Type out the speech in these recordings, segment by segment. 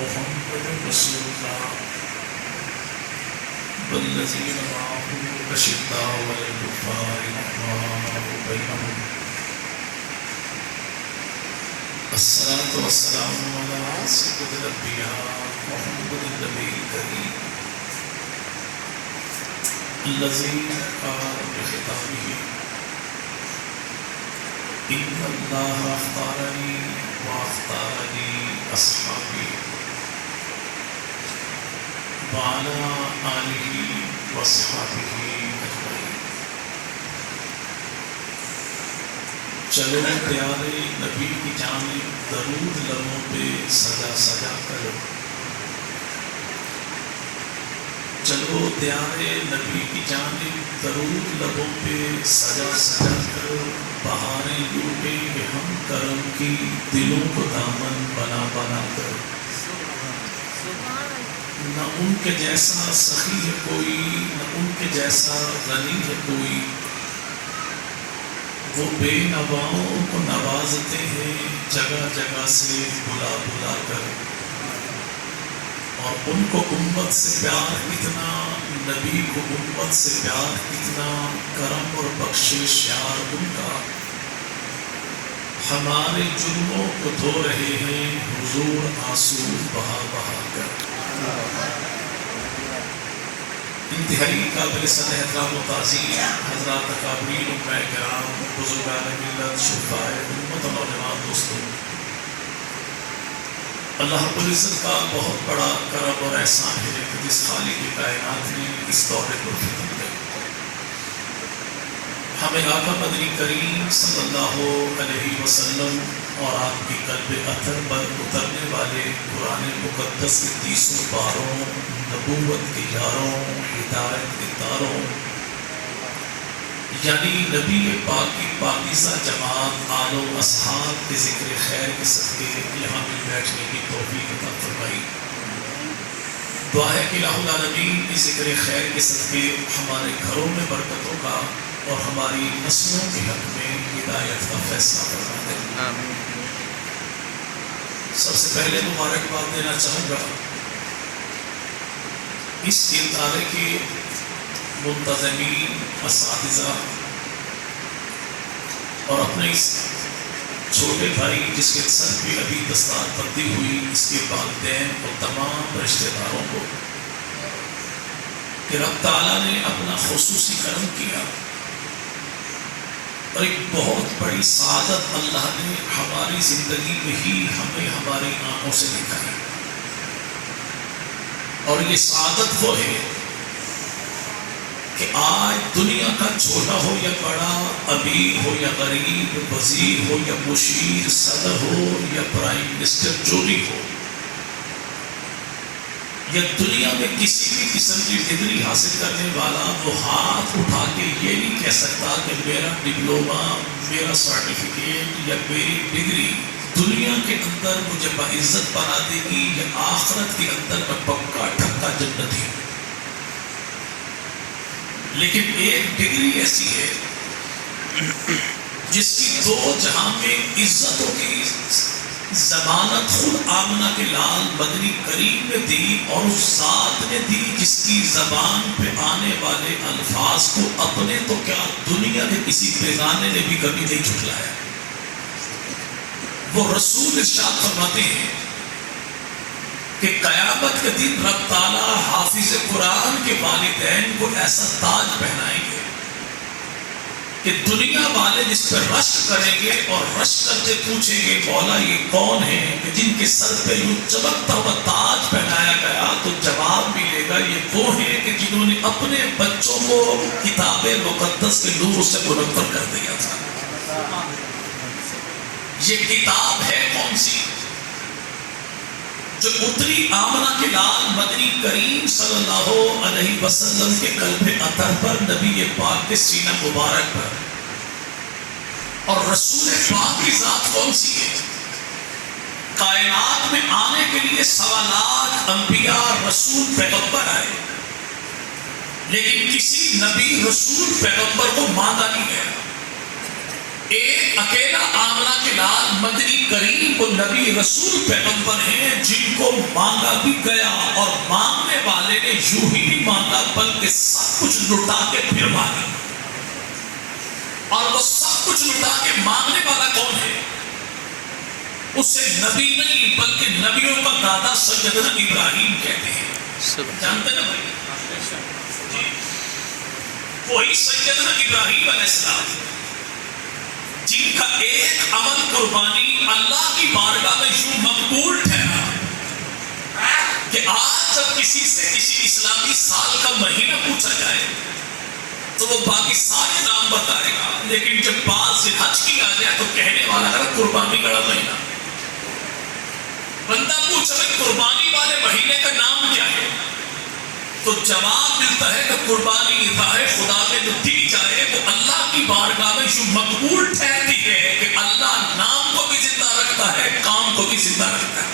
محمد رسول الله والذين معه أشداء على الكفار رحماء بينهم الصلاة والسلام على سيد الأنبياء محمد النبي الكريم الذي قال بخطابه إن الله اختارني واختارني أصحابي وعلى آله وصحبه أجمعين. چلو پیارے نبی کی جانب درود لبوں پہ سجا سجا کر، چلو پیارے نبی کی جانب درود لبوں پہ سجا سجا کر، بہاریں لوٹیں گے ہم کرم کی دلوں کو دامن بنا بنا کر. نہ ان کے جیسا سخی ہے کوئی، نہ ان کے جیسا غنی ہے کوئی. وہ بے نواؤں کو نوازتے ہیں جگہ جگہ سے بلا بلا کر، اور ان کو امت سے پیار کتنا، نبی کو امت سے پیار کتنا، کرم اور بخشش یار ان کا. ہمارے جرموں کو دھو رہے ہیں حضور آنسو بہا بہا کر. انتہائی قابل صد احترام و تعظیم حضرات اکابرین علماء کرام، بزرگان ملت، شفاء امت اور نوجوان دوستوں، اللہ رب العزت کا بہت بڑا کرم اور احسان ہے کہ جس خالق کی کائنات نے اس دورے کو ختم کیا، ہمیں آقا مدنی کریم صلی اللہ علیہ وسلم اور آپ کی قلب اطہر پر اترنے والے قرآن مقدس کے 30 پاروں، نبوت کی یاروں، ہدایت کے تاروں، یعنی نبی پاک کی پاکیزہ جماعت آل و اصحاب کے ذکر خیر کے صدقے یہاں مل بیٹھنے کی توفیق عطا فرمائی. دعا ہے کہ الہ العالمین کی ذکر خیر کے صدقے ہمارے گھروں میں برکتوں کا اور ہماری نسلوں کے حق میں ہدایت کا فیصلہ فرما دے. سب سے پہلے مبارکباد دینا چاہوں گا اس ادارے کے منتظمین، اساتذہ اور اپنے اس چھوٹے بھائی جس کے سر پہ ابھی دستار بندی ہوئی، اس کے والدین اور تمام رشتہ داروں کو کہ رب تعالیٰ نے اپنا خصوصی کرم کیا اور ایک بہت بڑی سعادت اللہ نے ہماری زندگی میں ہی ہمیں ہماری آنکھوں سے دکھائی. اور یہ سعادت وہ ہے کہ آج دنیا کا چھوٹا ہو یا بڑا، امیر ہو یا غریب، وزیر ہو یا مشیر، صدر ہو یا پرائم منسٹر، جو بھی ہو، یا دنیا میں کسی بھی قسم کی ڈگری حاصل کرنے والا وہ ہاتھ اٹھا کے یہ نہیں کہہ سکتا کہ میرا ڈپلوما، میرا سرٹیفکیٹ یا میری ڈگری دنیا کے اندر مجھے باعزت بنا دے گی یا آخرت کے اندر میں پکا ٹھکا جنتی ہوں. لیکن ایک ڈگری ایسی ہے جس کی دو جہاں میں عزتوں کی ضمانت خود آمنہ کے لال مدنی کریم نے دی، اور اس ذات نے دی جس کی زبان پہ آنے والے الفاظ کو اپنے تو کیا دنیا کے کسی بیگانے نے بھی کبھی نہیں جھٹلایا. وہ رسول ارشاد فرماتے ہیں کہ قیامت کے دن رب تعالیٰ حافظ قرآن کے والدین کو ایسا تاج پہنائیں گے کہ دنیا والے جس پر رشک کریں گے اور رشک کرتے پوچھیں گے مولا یہ کون ہے کہ جن کے سر پہ یوں چمکتا ہوا تاج پہنایا گیا، تو جواب ملے گا یہ وہ ہیں کہ جنہوں نے اپنے بچوں کو کتاب مقدس کے نور سے منور کر دیا تھا. یہ کتاب ہے کون سی؟ جو اتری آمنہ کے لال مدنی کریم صلی اللہ علیہ وسلم کے قلب اطہر پر، نبی پاک کے سینہ مبارک پر. اور رسول پاک کی ذات کون سی ہے؟ کائنات میں آنے کے لیے 1.25 لاکھ انبیاء، رسول، پیغمبر آئے، لیکن کسی نبی، رسول، پیغمبر کو مانگا نہیں گیا. ایک اکیلا آمنہ کے لال مدنی کریم و نبی رسول پیغمبر ہیں جن کو مانگا بھی گیا اور مانگنے والے نے یوں ہی نہیں مانگا بلکہ سب کچھ لٹا کے پھر مانگا. اور وہ سب کچھ لٹا کے مانگنے والا کون ہے؟ اسے نبی نہیں بلکہ نبیوں کا دادا سیدنا ابراہیم کہتے ہیں. جانتے نا بھائی؟ وہی سیدنا ابراہیم علیہ السلام جن کا ایک عمل قربانی اللہ کی بارگاہ میں یوں مقبول ٹھہرا کہ آج جب کسی سے کسی اسلامی سال کا مہینہ پوچھا جائے تو وہ باقی سارے نام بتائے گا، لیکن جب بات ذی الحج کی آ جائے تو کہنے والا ہے قربانی کا مہینہ. بندہ پوچھا قربانی والے مہینے کا نام کیا ہے تو جواب ملتا ہے کہ قربانی راہ خدا میں جو دی جائے وہ اللہ کی بارگاہ میں یوں مقبول ٹھہرتی ہے کہ اللہ نام کو بھی زندہ رکھتا ہے، کام کو بھی زندہ رکھتا ہے.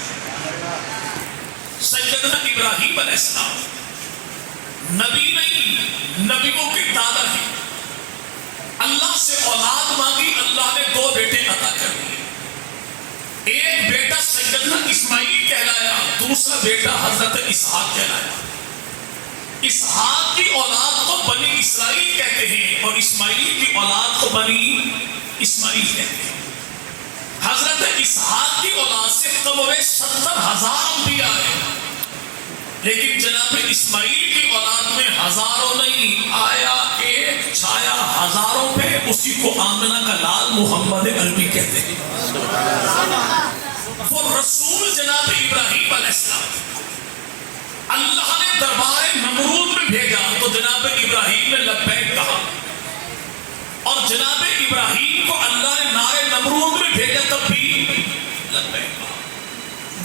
سیدنا ابراہیم علیہ السلام نبی نہیں، نبیوں کے دادا ہیں. اللہ سے اولاد مانگی، اللہ نے 2 بیٹے عطا کر دیے. ایک بیٹا سیدنا اسماعیل کہلایا، دوسرا بیٹا حضرت اسحاق کہلایا. اسحاق کی اولاد کو بنی اسرائیل کہتے ہیں اور اسماعیل کی اولاد کو بنی اسماعیل کہتے ہیں. حضرت اسحاق کی اولاد سے قبل 70,000 انبیاء ہیں، لیکن جناب اسماعیل کی اولاد میں ہزاروں نہیں، آیا ایک چھایا ہزاروں پہ، اسی کو آمنہ کا لال محمد عربی کہتے ہیں. وہ رسول جناب ابراہیم علیہ السلام اللہ نے دربار نمرود میں بھیجا تو جناب ابراہیم نے لبیک کہا، اور جناب ابراہیم کو اللہ نے نارے نمرود میں بھیجا تب بھی لبیک کہا.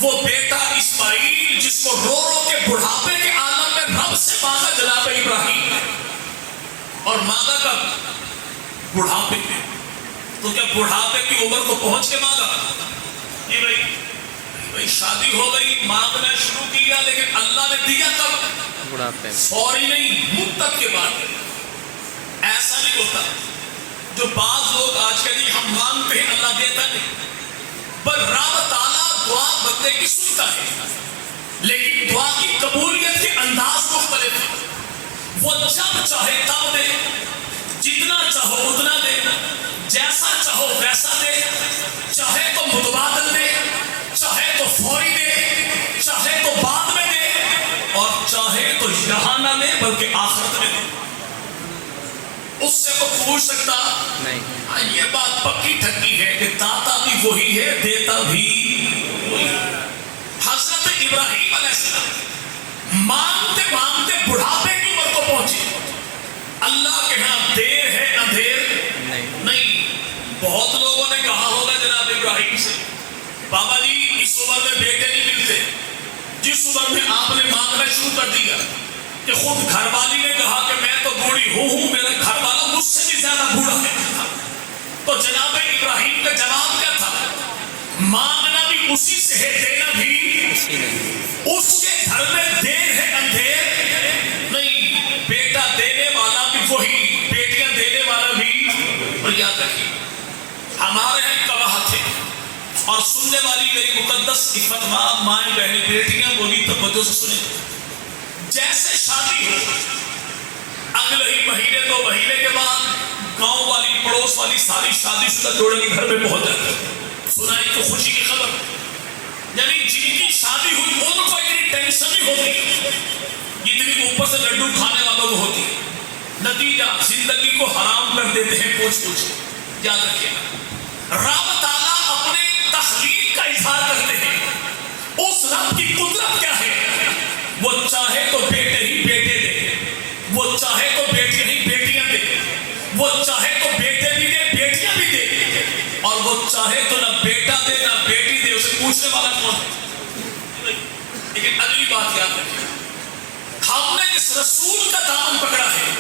وہ بیٹا اسماعیل جس کو رو رو کے بڑھاپے کے عالم میں رب سے مانگا جناب ابراہیم نے، اور مانگا کب؟ بڑھاپے میں. تو کیا بڑھاپے کی عمر کو پہنچ کے مانگا؟ نہیں بھائی شادی ہو گئی، مانگنا شروع کیا، لیکن اللہ نے دیا کب؟ فوری نہیں، مدت کے بعد. ایسا نہیں ہوتا جو بعض لوگ آج کل ہم مانگتے ہیں اللہ دیتا نہیں، پر رب تعالیٰ دعا بندے کی سنتا ہے، لیکن دعا کی قبولیت کے انداز مختلف ہے. وہ جب چاہے تب دے، جتنا چاہو اتنا دے، جیسا چاہو ویسا دے، چاہے تو متبادل دے، چاہے تو فوری دے، چاہے تو بعد میں دے، اور چاہے تو یہاں نہ دے بلکہ آخرت میں دے. اس سے کو پوچھ سکتا نہیں. یہ بات پکی ٹھکی ہے کہ داتا بھی وہی ہے، دیتا بھی وہی ہے. حضرت ابراہیم علیہ السلام مانگتے مانگتے بڑھاپے کی عمر کو پہنچے. اللہ کے ہاں دیر ہے اندھیر نہیں. بہت لوگوں نے کہا ہوگا جناب ابراہیم سے، بابا جی اس عمر میں بیٹے نہیں ملتے. جس عمر میں آپ نے مانگنا شروع کر دیا کہ خود گھر والی نے کہا کہ میں تو بوڑھی ہوں، میرا گھر والا مجھ سے بھی زیادہ بوڑھا ہے، تو جناب ابراہیم کا جواب کیا تھا؟ مانگنا بھی اسی سے ہے، دینا بھی اس کے گھر میں دیر ہے اندھیر نہیں. بیٹا دینے والا بھی وہی، بیٹیاں دینے والا بھی. اور یاد رکھیے ہمارے یہاں کباہت ہے، اور سننے والی میری مقدس فتوا مائیں بہنیں بیٹیاں بولی توجہ سے سنیں. جیسے شادی ہو اگلے ہی مہینے 2 مہینے کے بعد گاؤں والی پڑوس والی ساری شادی شدہ جوڑے کے گھر میں پہنچ جاتے، سنائی تو خوشی کی خبر. یعنی جن کی شادی ہوئی ان کو اتنی ٹینشن نہیں ہوتی جتنی اوپر سے لڈو کھانے والوں کو ہوتی. نتیجہ زندگی کو حرام کر دیتے ہیں پوچھ پوچھ. یاد رکھیے رب تعالیٰ اپنے تخلیق کا اظہار کرتے ہیں. اس رب کی قدرت کیا ہے؟ وہ چاہے تو بیٹے ہی بیٹے دے، وہ چاہے تو بیٹے ہی بیٹیاں دے، وہ چاہے تو بیٹے بھی دے بیٹیاں بھی دے، اور وہ چاہے تو نہ بیٹا دے نہ بیٹی دے. اسے پوچھنے والا کون ہے؟ لیکن اگلی بات یاد رکھیں، ہم نے جس رسول کا دامن پکڑا ہے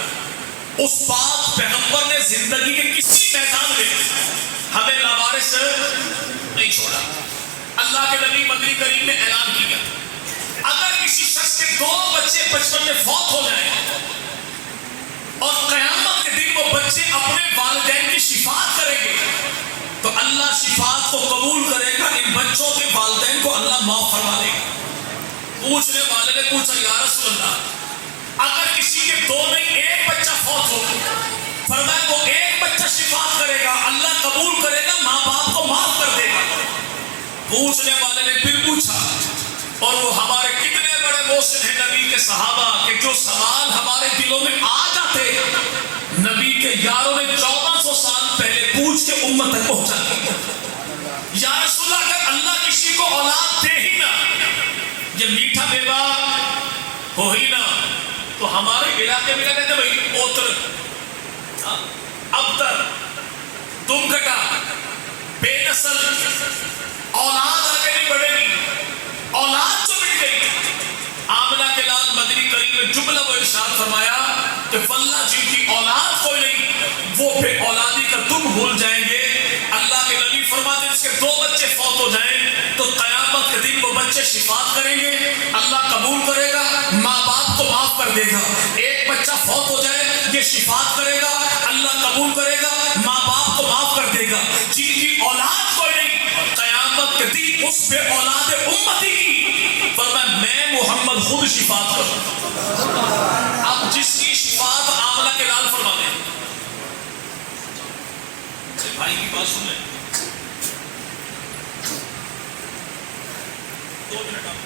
اس بات پیغمبر نے زندگی کے کسی میدان میں ہمیں لاوارث نہیں چھوڑا. اللہ کے نبی مدنی کریم نے اعلان کیا اگر کسی شخص کے 2 بچے بچپن میں فوت ہو جائیں اور قیامت کے دن وہ بچے اپنے والدین کی شفاعت کریں گے تو اللہ شفاعت کو قبول کرے گا، ان بچوں کے والدین کو اللہ معاف فرما دے گا۔ پوچھنے والے نے پوچھا یا رسول اللہ اگر کسی کے دو نہیں ایک بچہ فوت ہو، فرمایا وہ ایک بچہ شفاعت کرے گا، اللہ قبول کرے گا، ماں باپ کو معاف کر دے گا۔ پوچھنے والے نے پھر پوچھا، اور وہ ہمارے کتنے بڑے محسن ہیں نبی کے صحابہ کہ جو سوال ہمارے دلوں میں آ جاتے نبی کے یاروں نے 1400 سال پہلے پوچھ کے امت تک پہنچا دیا۔ یا رسول اللہ اگر اللہ کسی کو اولاد دے ہی نہ، یہ میٹھا بیوہ ہو ہی نہ، تو ہمارے علاقے میں کہتے ہیں بھائی اوتر ابتر دم کٹا بے نسل، اولاد آگے نہیں بڑھے گی، اولاد تو مٹ گئی۔ آمنہ کے لال مدنی کریم نے جملہ و ارشاد فرمایا کہ واللہ جن کی اولاد کوئی نہیں وہ بے اولادی کا دم بھول جائیں گے۔ اللہ کے نبی فرماتے ہیں اس کے دو بچے فوت ہو جائیں تو قیامت کے دن وہ بچے شفاعت کریں گے، اللہ قبول کرے گا، ماں باپ کو معاف کر دے گا۔ ایک بچہ فوت ہو جائے یہ شفاعت کرے گا، اللہ قبول کرے گا، ماں باپ کو معاف کر دے گا۔ جن کی اولاد کوئی نہیں قیامت کے دن اس پہ اولاد امتی کی فرمایا میں محمد خود شفاعت کروں۔ اب جس کی شفاعت آمنہ کے لال فرماتے ہیں، بھائی کی بات سن لیں، 2 منٹ آپ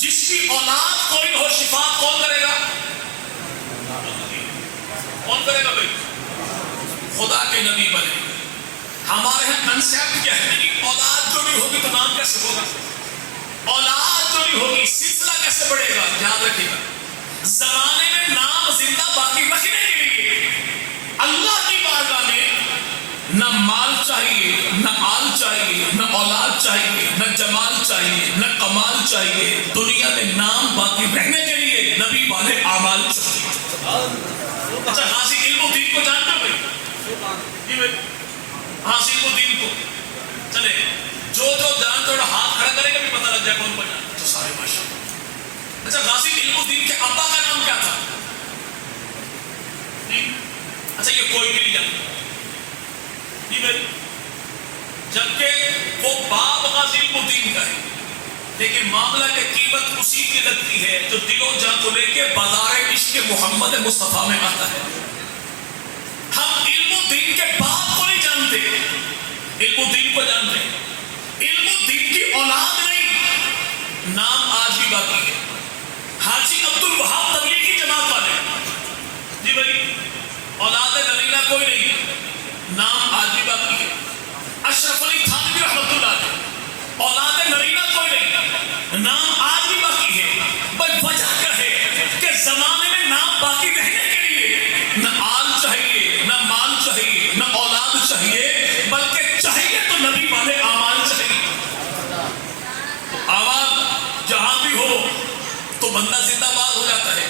جس کی اولاد کوئی ہو شفاعت کون کرے گا؟ کون کرے گا بھائی؟ خدا کے نبی بنے۔ ہمارے یہاں کنسیپٹ کیا ہے کہ اولاد جو نہیں ہوگی تو نام کیسے ہوگا؟ اولاد جو نہیں ہوگی سلسلہ کیسے بڑھے گا؟ یاد رکھیے گا زمانے میں نام زندہ باقی رکھنے کے لیے اللہ کی بارگاہ میں نہ مال چاہیے، نہ آل چاہیے، نہ اولاد چاہیے، نہ جمال چاہیے، نہ کمال چاہیے، دنیا میں نام باقی رہنے کے لیے نبی والے اعمال چاہیے۔ اچھا غازی علم الدین کو جانتے ہو بھائی؟ غازی علم الدین کو چلے جو جانتے ہو ہاتھ کھڑا کرے گا بھی پتہ لگ جائے کون بنا تو سارے ماشاءاللہ۔ اچھا غازی علم الدین کے ابا کا نام کیا تھا؟ اچھا یہ کوئی بھی نہیں جانتا جبکہ وہ باپ غازی علم الدین کا ہے، لیکن معاملہ کی قیمت اسی کی لگتی ہے جو دل و جان کو لے کے بازار عشق محمد مصطفیٰ میں آتا ہے۔ ہم علم الدین کے باپ کو نہیں جانتے، علم الدین کو جانتے ہیں۔ علم الدین کی اولاد نہیں، نام آج بھی باقی ہے۔ حاجی عبد الوہاب تبلیغی جماعت والے جی بھائی اولاد نرینہ کوئی نہیں، نام آج بھی باقی ہے۔ اشرف علی تھانوی رحمۃ اللہ علیہ اولاد نرینہ کوئی نہیں، نام آج بھی باقی ہے۔ بھائی وجہ کیا ہے کہ زمانے میں نام باقی رہنے کے لیے نہ آل چاہیے، نہ مال چاہیے، نہ اولاد چاہیے، بلکہ چاہیے تو نبی والے اعمال چاہیے۔ آواز جہاں بھی ہو تو بندہ زندہ باد ہو جاتا ہے۔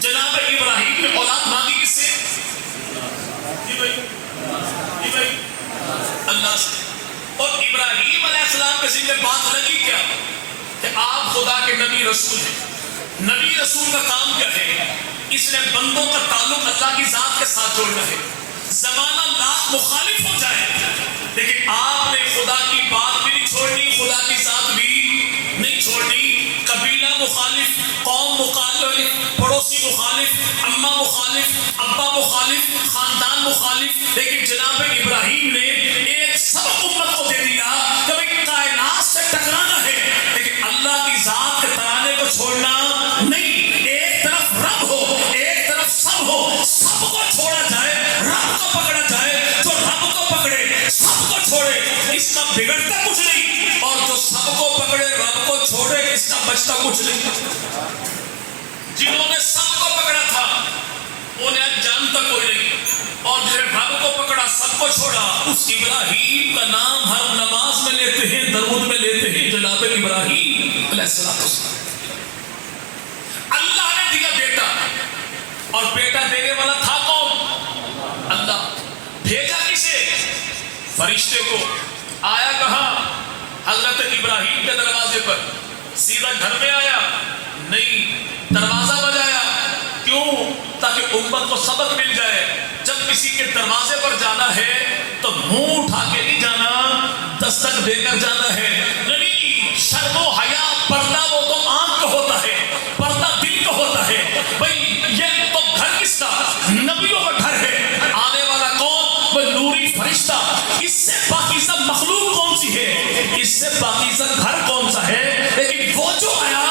جناب ابراہیم نے اولاد مانگی کس سے؟ جی بھائی اللہ سے۔ اور ابراہیم علیہ السلام کے ذمہ بات لگی کیا کہ آپ خدا کے نبی رسول ہیں۔ نبی رسول کا کام کیا ہے؟ اس نے بندوں کا تعلق اللہ کی ذات کے ساتھ جوڑنا ہے۔ زمانہ لاکھ مخالف ہو جائے لیکن آپ نے خدا کی بات بھی نہیں چھوڑنی، خدا کی ذات بھی نہیں چھوڑنی۔ قبیلہ مخالف، قوم مخالف، پڑوسی مخالف، اماں مخالف، ابا مخالف، خاندان مخالف، لیکن جناب ابراہیم نے ایک سبق امت کو دے دیا کہ بھائی کائنات سے ٹکرانا ہے لیکن اللہ کی ذات کے ترانے کو چھوڑنا نہیں۔ ایک طرف رب ہو، ایک طرف سب ہو، سب کو چھوڑا جائے، رب کو پکڑا جائے، جو رب کو پکڑے سب کو چھوڑے اس کا بگڑتا کچھ نہیں، اور جو سب کو پکڑے رب کو چھوڑے اس کا بچتا کچھ نہیں۔ جنہوں نے سب کو پکڑا تھا انہیں جانتا کوئی نہیں، اور جنہیں رب کو پکڑا سب کو چھوڑا اس ابراہیم کا نام ہر نماز میں لیتے ہیں، درود میں لیتے ہیں، جناب ابراہیم علیہ السلام۔ اللہ نے دیا بیٹا، اور بیٹا دینے والا تھا کون؟ اللہ۔ بھیجا کسے؟ فرشتے کو۔ آیا کہاں؟ حضرت ابراہیم کے دروازے پر۔ سیدھا گھر میں آیا؟ نہیں، دروازہ بجایا، کیوں؟ تاکہ امت کو سبق مل جائے، جب کسی کے دروازے پر جانا ہے تو منہ اٹھا کے نہیں جانا، دستک دے کر جانا ہے۔ نہیں، شرم و حیا پردہ وہ تو آنکھ کا ہوتا ہے، پردہ دل کا ہوتا ہے۔ بھئی یہ تو گھر کس کا؟ نبیوں کا گھر ہے۔ آنے والا کون؟ وہ نوری فرشتہ۔ اس سے پاکیزہ مخلوق کون سی ہے؟ اس سے پاکیزہ گھر کون سا ہے؟ لیکن وہ جو آیا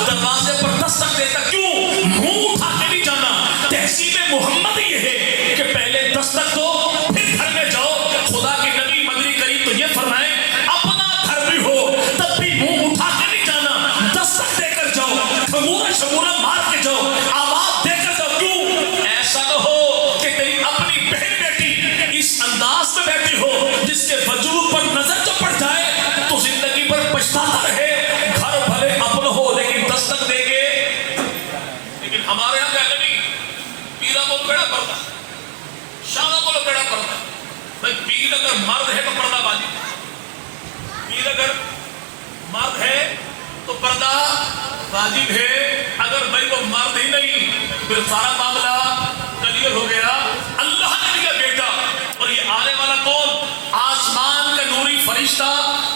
دروازے پر دستک دیتا، کیوں؟ منہ اٹھا کے نہیں جانا۔ تہذیب محمد یہ ہے کہ پہلے دستک دو پھر گھر میں جاؤ۔ خدا کے نبی مدنی کریم تو یہ فرمائے اپنا گھر بھی ہو تب بھی منہ اٹھا کے نہیں جانا، دستک دے کر جاؤ، کھمورا شمورا مار کے جاؤ، آواز دے کر جاؤ۔ کیوں؟ ایسا نہ ہو کہ تیری اپنی بہن بیٹی اس انداز میں بیٹھی ہو جس کے وجود پر نظر جو پڑ جائے تو زندگی پر پچھتاتا رہے۔ گھر بھلے اپنا ہو لیکن دستک دے کے، لیکن ہمارے یہاں کہتے نہیں، پیرا کو بیڑا پڑتا، شاہ کو بیڑا پڑتا۔ بھائی پیر اگر مرد ہے تو پردہ واجب، پیر اگر مرد ہے تو پردہ واجب ہے۔ اگر بھائی وہ مرد ہی نہیں پھر سارا معاملہ کلیئر ہو گیا۔ اللہ نے دیا بیٹا، اور یہ آنے والا کون؟ آسمان کا نوری فرشتہ۔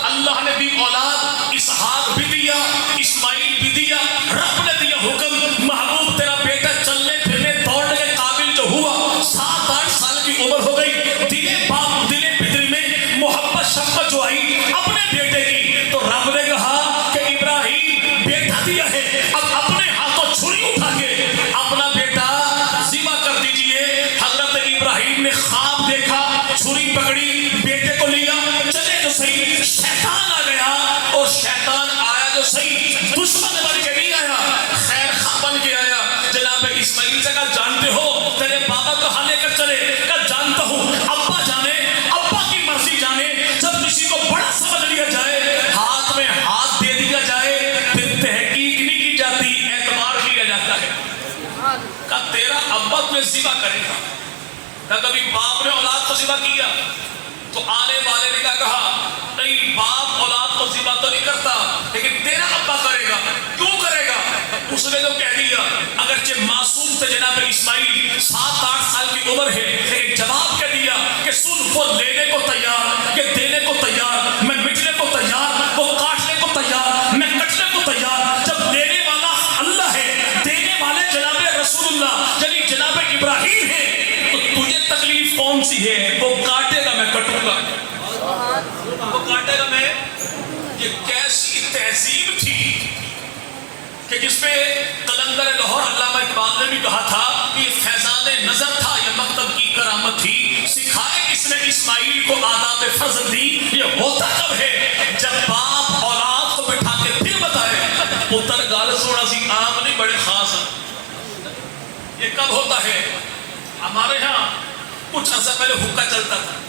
اللہ نے دی اولاد، اسحاق بھی دیا، اسماعیل بھی دیا۔ رب نے دیا حکم، محبوب تیرا بیٹا چلنے پھرنے دوڑنے کے قابل جو ہوا، 7-8 سال کی عمر ہو گئی، دلے باپ دلے پدر میں محبت شفقت جو آئی اپنے بیٹے کی، تو رب نے کہا کہ ابراہیم بیٹا دیا ہے، اب اپنے ہاتھوں چھری اٹھا کے اپنا بیٹا ذبح کر دیجئے۔ حضرت ابراہیم نے خواب دیکھا، چھری پکڑی، بیٹے کو لیا، چلے جو صحیح، شیطان آ گیا، اور شیطان آیا جو صحیح دشمن بن کے نہیں آیا، خیر خواہ بن کے آیا۔ جناب اسماعیل سے کہا جانتے ہو تیرے بابا کہاں لے کر چلے؟ کہا جانتا ہوں، ابا جانے، ابا کی مرضی جانے۔ جب کسی کو بڑا سمجھ لیا جائے، ہاتھ میں ہاتھ دے دیا جائے، پھر تحقیق نہیں کی جاتی، اعتبار لیا جاتا ہے۔ کہا تیرا ابا تمہیں ذبح کرے گا۔ کہا کبھی باپ نے اولاد کو ذبح کیا؟ تو آنے والے نے کہا نہیں، باپ اولاد کو ذبح تو نہیں کرتا لیکن تیرا ابا کرے گا۔ کیوں کرے گا؟ اس نے جو کہہ دیا، اگرچہ معصوم تھے جناب اسماعیل، 7-8 سال کی عمر ہے، لیکن جواب کہہ دیا کہ سن، وہ لینے کو تیار، یہ دینے کو تیار، میں مٹنے کو تیار، وہ کاٹنے کو تیار، میں کٹنے کو تیار۔ جب لینے والا اللہ ہے، دینے والے جناب رسول اللہ یعنی جناب ابراہیم ہے، تو تجھے تکلیف کون سی ہے؟ وہ کاٹے گا میں کٹوں گا، وہ کاٹے گا میں۔ یہ کیسی تہذیب تھی کہ جس پہ قلندر لاہور علامہ اقبال نے بھی کہا تھا کہ یہ فیضان نظر تھا، یہ مکتب کی کرامت تھی۔ سکھائے کس نے اسماعیل کو آداب فضل دی؟ یہ ہوتا کب ہے؟ جب باپ اولاد کو بٹھا کے پھر بتائے پتر گال سوڑا سی عام نہیں بڑے خاص ہیں۔ یہ کب ہوتا ہے؟ ہمارے ہاں کچھ عرصہ پہلے حکا چلتا تھا،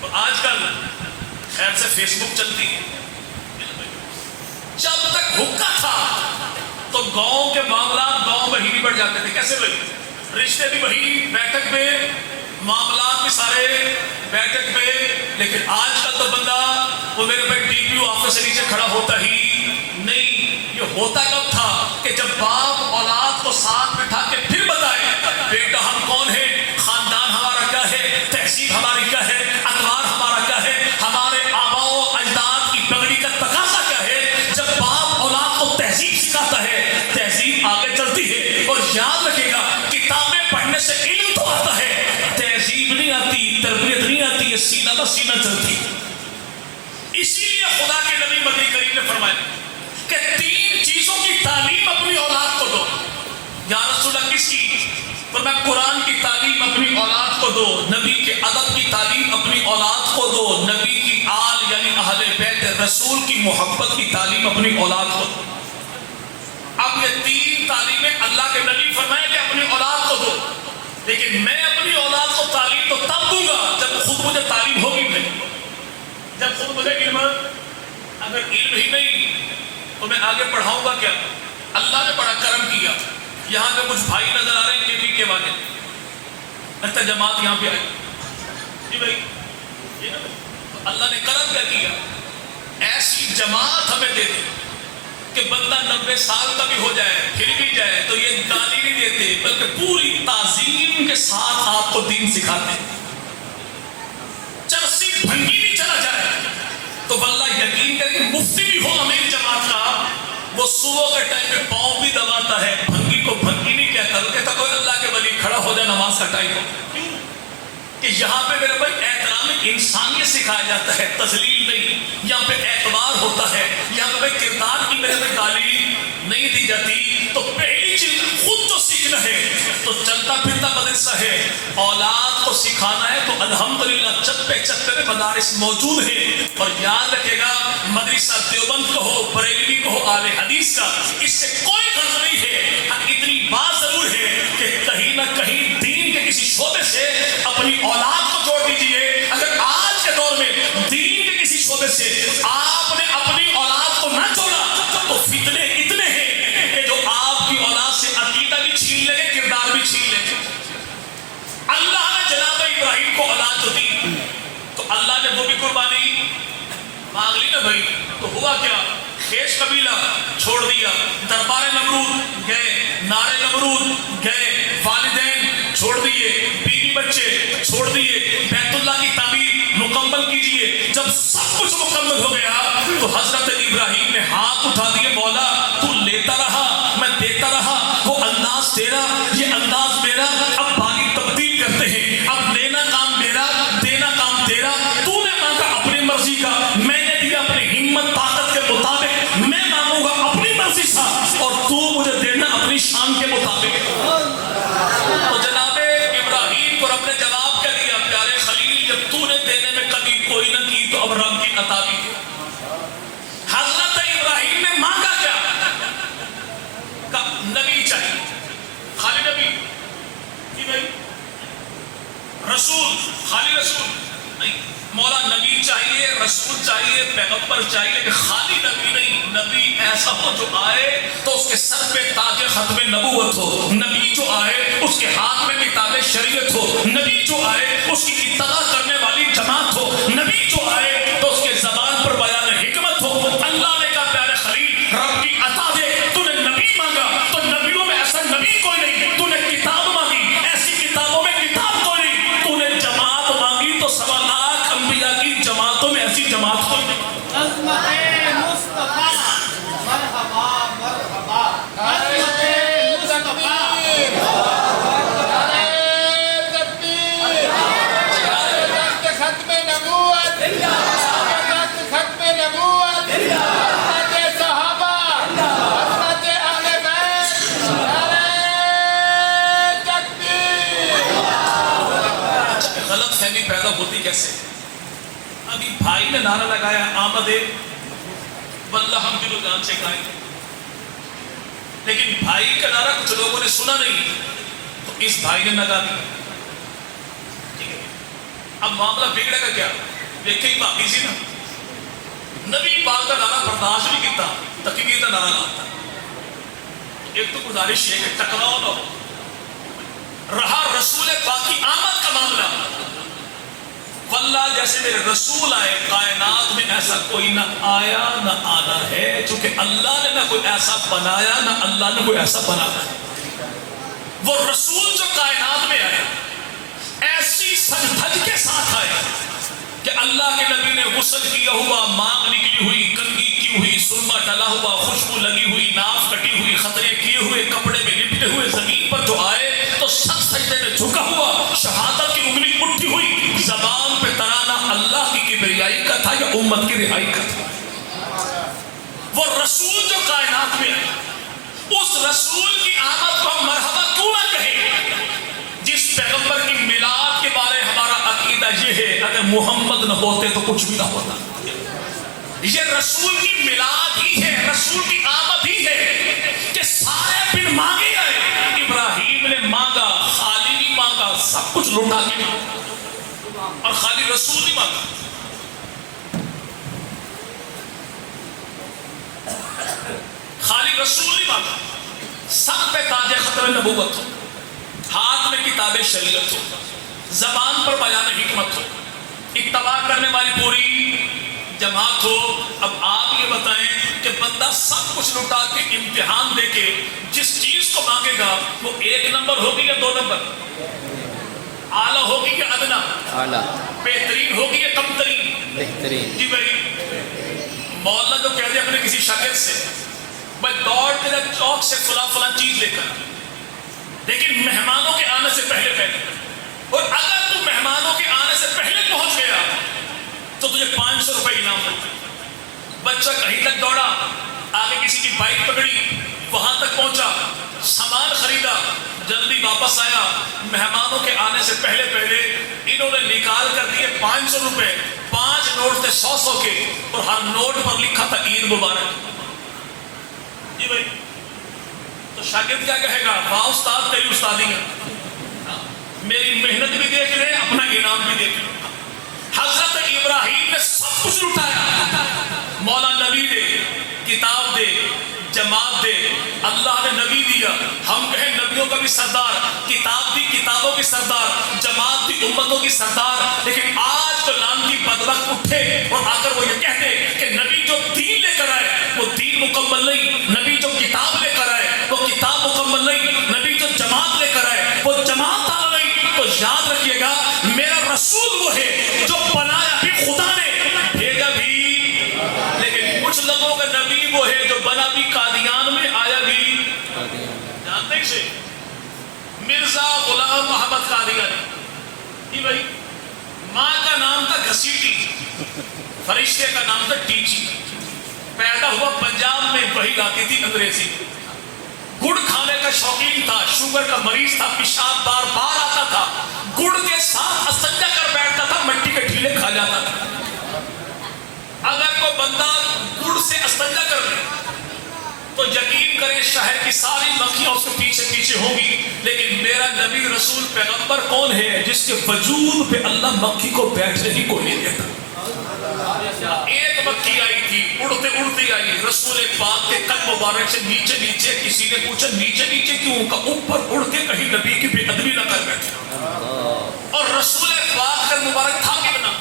تو آج کل خیر سے فیس بک چلتی ہے۔ جب تک حکا تھا تو گاؤں کے معاملات گاؤں میں ہی نہیں بڑھ جاتے تھے۔ کیسے بھائی؟ رشتے بھی وہی بیٹھک پہ، معاملات بھی سارے بیٹھک پہ۔ لیکن آج کل تو بندہ وہ میرے بھائی ڈی پی او آفس سے نیچے کھڑا ہوتا ہی نہیں۔ یہ ہوتا کب تھا کہ جب باپ اولاد کو ساتھ بٹھا کے پھر بتائے بیٹا ہم کون ہیں، خاندان ہمارا کیا ہے، تہذیب ہماری کیا ہے، اتوار ہمارا کیا ہے، ہمارے آباء و اجداد کی پگڑی کا تقاضا کیا ہے۔ جب باپ اولاد کو تہذیب سکھاتا ہے، تہذیب آگے چلتی ہے۔ اور یاد رکھے گا، کتابیں پڑھنے سے علم تو آتا ہے، تہذیب نہیں آتی، تربیت نہیں آتی، یہ سینہ بہ سینہ چلتی۔ اسی لیے خدا کے نبی مدنی کریم نے فرمایا کہ 3 چیزوں کی تعلیم اپنی اولاد کو دو۔ یا رسول اللہ کس کی؟ فرمایا قرآن کی تعلیم اپنی اولاد کو دو، نبی کے ادب کی تعلیم اپنی اولاد کو دو، نبی کی آل یعنی اہل بیت رسول کی محبت کی تعلیم اپنی اولاد کو دو۔ اب یہ 3 تعلیمیں اللہ کے نبی فرمائے کہ اپنی اولاد کو دو، لیکن میں اپنی اولاد کو تعلیم تو تب دوں گا جب خود مجھے تعلیم ہوگی نہیں۔ جب خود مجھے علم، اگر علم ہی نہیں تو میں آگے پڑھاؤں گا کیا؟ اللہ نے بڑا کرم کیا، یہاں پہ کچھ بھائی نظر آ رہے ہیں کے پی کے والے، لگتا ہے جماعت یہاں پہ آئی جی بھائی، یہ نا اللہ نے کرم کیا کیا، ایسی جماعت ہمیں دے دی کہ بندہ 90 سال کا بھی ہو جائے پھر بھی جائے تو یہ گالی نہیں دیتے بلکہ پوری تعظیم کے ساتھ آپ کو دین سکھاتے ہیں. چرسی بھنگی بھی چلا جائے تو واللہ یقین کریں کہ مفتی بھی ہو امیر جماعت کا وہ صبح کے ٹائم میں پاؤں بھی دباتا ہے, بھنگی کو بھنگی نہیں کہتا, وہ کہتا کوئی اللہ کے ولی کھڑا ہو جائے نماز کا ٹائم ہو. کہ یہاں پہ میرے بھائی احترام انسانیت سکھایا جاتا ہے, تذلیل نہیں. یہاں پہ اعتبار ہوتا ہے, یہاں پہ بھائی کردار کی میرے بھائی گالی نہیں دی جاتی. تو پہلی چیز خود تو سیکھنا ہے, تو چلتا پھرتا مدرسہ ہے, اولاد کو سکھانا ہے تو الحمدللہ چپے چپے میں مدارس موجود ہیں. اور یاد رکھے گا مدرسہ دیوبند کا ہو, بریلوی کا ہو, اہل حدیث کا, اس سے کوئی غرض نہیں ہے. اتنی بات ضرور ہے کہ کہیں نہ کہیں دین کے کسی شعبے سے اپنی اولاد کو جوڑ دیجئے. اگر آج کے دور میں دین کے کسی شعبے سے آپ نے اپنی اولاد کو نہ جوڑا تو فتنے اتنے ہیں کہ جو آپ کی اولاد سے عقیدہ بھی چھین لیں گے, کردار بھی چھین لیں گے. اللہ نے جناب ابراہیم کو اولاد جو دی تو اللہ نے وہ بھی قربانی مانگ لی نا بھائی. تو ہوا کیا, خیش قبیلہ چھوڑ دیا, دربار نمرود گئے, نارے نمرود گئے, والدین چھوڑ دیے, بیوی بچے چھوڑ دیے, بیت اللہ کی تعمیر مکمل کیجئے. جب سب کچھ مکمل ہو گیا تو حضرت ابراہیم نے ہاتھ اٹھا دیے, مولا تو لیتا رہا میں دیتا رہا, وہ انداز تیرا یہ انداز میرا, اب باری تبدیل کرتے ہیں, اب لینا کام میرا دینا کام تیرا. تو نے مانگا اپنی مرضی کا, میں نے دیا اپنی ہمت طاقت کے مطابق, میں مانگوں گا اپنی مرضی سے اور تو مجھے دینا اپنی شان کے مطابق. تو جناب ابراہیم کو رب نے جواب کیا دیا, پیارے خلیل جب تو نے دینے میں کمی کوئی نہ کی تو اب رب کی عطا بھی. حضرت ابراہیم نے مانگا کیا, نبی چاہیے, خالی نبی کی بھائی رسول, خالی رسول نہیں, مولا نبی چاہیے, رسول چاہیے, پیغمبر چاہیے, کہ خالی نبی نہیں, نبی ایسا ہو جو آئے تو اس کے سر پہ تاج ختم نبوت ہو, نبی جو آئے اس کے ہاتھ میں کتاب شریعت ہو, نبی جو آئے اس کی اتباع کرنے والی جماعت ہو, نبی جو آئے تو اس کے زبان پر بیان حکمت ہو. اللہ نے کہا پیارے خلیل رب کی عطا دے, تو نے نبی مانگا تو نبیوں میں ایسا نبی کوئی نہیں, تو نے کتاب مانگی ایسی کتابوں میں کتاب کوئی نہیں, تو نے جماعت مانگی تو 1.25 لاکھ انبیاء کی جماعتوں میں ایسی جماعت کوئی نہیں. غلط فہمی پیدا ہوتی کیسے, ابھی بھائی نے نعرہ لگایا آمد واللہ ہم دل و جان سے گائیں, لیکن بھائی کا نعرہ کچھ لوگوں نے سنا نہیں تو اس بھائی نے لگا دیا. اب معاملہ بگڑے گا کیا, دیکھیں ہی باقی سی نا, نبی پاک کا نعرہ برداشت نہیں کیتا, تکبیر کا نعرہ لاتا. ایک تو گزارش ہے کہ ٹکراؤ نہ ہو. رہا رسول پاک کی آمد کا معاملہ, واللہ جیسے میرے رسول آئے کائنات میں ایسا کوئی نہ آیا نہ آنا ہے, چونکہ اللہ نے نہ کوئی ایسا بنایا نہ اللہ نے کوئی ایسا بنایا. وہ رسول جو کائنات میں آئے ایسی سج دھج کے ساتھ آئے کہ اللہ کے نبی نے غسل کیا ہوا, مانگ نکلی ہوئی, کنگھی کی ہوئی, سرما ڈلا ہوا, خوشبو لگی ہوئی, ناف کٹی ہوئی, خطرے کیے ہوئے, کپڑے میں لپٹے ہوئے زمین پر جو آئے تو سب سجدے میں جھکا ہوا, شہادت کی انگلی اٹھی ہوئی, زبان پہ ترانہ اللہ کی کبریائی کا تھا یا امت کی رہائی کا تھا. وہ رسول جو کائنات میں آئے اس رسول کی آمد کو ہم مرحبا کیوں نہ کہیں, جس پیغمبر کی میلاد کے بارے ہمارا عقیدہ یہ ہے اگر محمد نہ ہوتے تو کچھ بھی نہ ہوتا. یہ رسول کی میلاد ہی ہے, رسول کی آمد ہی ہے کہ سارے بن مانگے آئے. ابراہیم نے مانگا, خالی نہیں مانگا, سب کچھ لوٹا کے مانگا, اور خالی رسول نہیں مانگا. خالی رسول نہیں مانگا, سب پہ تاج ختم نبوت ہو, ہاتھ میں کتاب شریعت ہو, زبان پر بیان حکمت ہو, اتباع کرنے والی پوری جماعت ہو. اب آپ یہ بتائیں کہ بندہ سب کچھ لٹا کے امتحان دے کے جس چیز کو مانگے گا وہ 1 نمبر ہوگی یا 2 نمبر، اعلیٰ ہوگی یا ادنا، اعلیٰ، بہترین ہوگی یا کم ترین، بہترین. جی بھائی مولانا جو کہہ دے اپنے کسی شاگرد سے بھائی دوڑ تیرا چوک سے فلاں چیز لے کر، لیکن مہمانوں کے آنے سے پہلے اور اگر تو مہمانوں کے آنے سے پہلے پہنچ گیا تو تجھے 500 روپے انعام ملتا. بچہ کہیں تک دوڑا، آگے کسی کی بائک پکڑی، وہاں تک پہنچا، سامان خریدا، جلدی واپس آیا، مہمانوں کے آنے سے پہلے انہوں نے نکال کر دیے 500 روپے. 5 نوٹ تھے 100 کے اور ہر نوٹ پر لکھا تھا عید مبارک. جی بھائی تو شاگرد کیا کہے گا؟ واہ استاد تیری استادی ہے، میری محنت بھی دیکھ لے، اپنا انعام بھی دیکھ لے. حضرت ابراہیم نے سب کچھ لٹایا، مولا نبی دے، کتاب دے، جماعت دے، اللہ نے نبی دیا. ہم کہیں نبیوں کا بھی سردار، کتاب دی کتابوں کی سردار، جماعت دی امتوں کی سردار. لیکن آج تو لانتی بدبخت اٹھے اور آ کر وہ یہ کہتے کہ نبی جو دین لے کر آئے وہ دین مکمل نہیں، نبی جو کتاب لے کر آئے وہ کتاب مکمل نہیں، نبی جو جماعت لے کر آئے وہ جماعت آنا نہیں. تو یاد رکھیے گا میرا رسول وہ ہے جو بنایا بھی خدا نے، بھیجا بھی، لیکن کچھ لوگوں کا نبی وہ ہے جو بنا بھی قادیان میں، آیا بھی جانتے ہیں سے مرزا غلام محمد قادیانی. جی بھائی ماں کا نام تھا گھسیٹی، فرشتے کا نام تھا ٹیچی. پیدا ہوا پنجاب میں، وہی آتی تھی انگریزی. گڑ کھانے کا شوقین تھا، شوگر کا مریض تھا، پیشاب بار بار آتا تھا، گڑ کے ساتھ استنجا کر بیٹھتا تھا، مٹی کے ڈھیلے کھا جاتا تھا. اگر کوئی بندہ گڑ سے استنجا کر لے تو یقین کریں شہر کی ساری مکھیاں اس کے پیچھے پیچھے ہوں گی. لیکن میرا نبی رسول پیغمبر کون ہے جس کے وجود پہ اللہ مکھی کو بیٹھنے ہی کو نہیں دیتا. ایک مکھی آئی تھی، اڑتے اڑتے آئی، رسول پاک کے قد مبارک سے نیچے نیچے. کسی نے پوچھا نیچے نیچے کیوں؟ کا اوپر اڑ کے کہیں نبی کی بے ادبی نہ کر بیٹھے. اور رسول پاک کا مبارک تھا کتنا،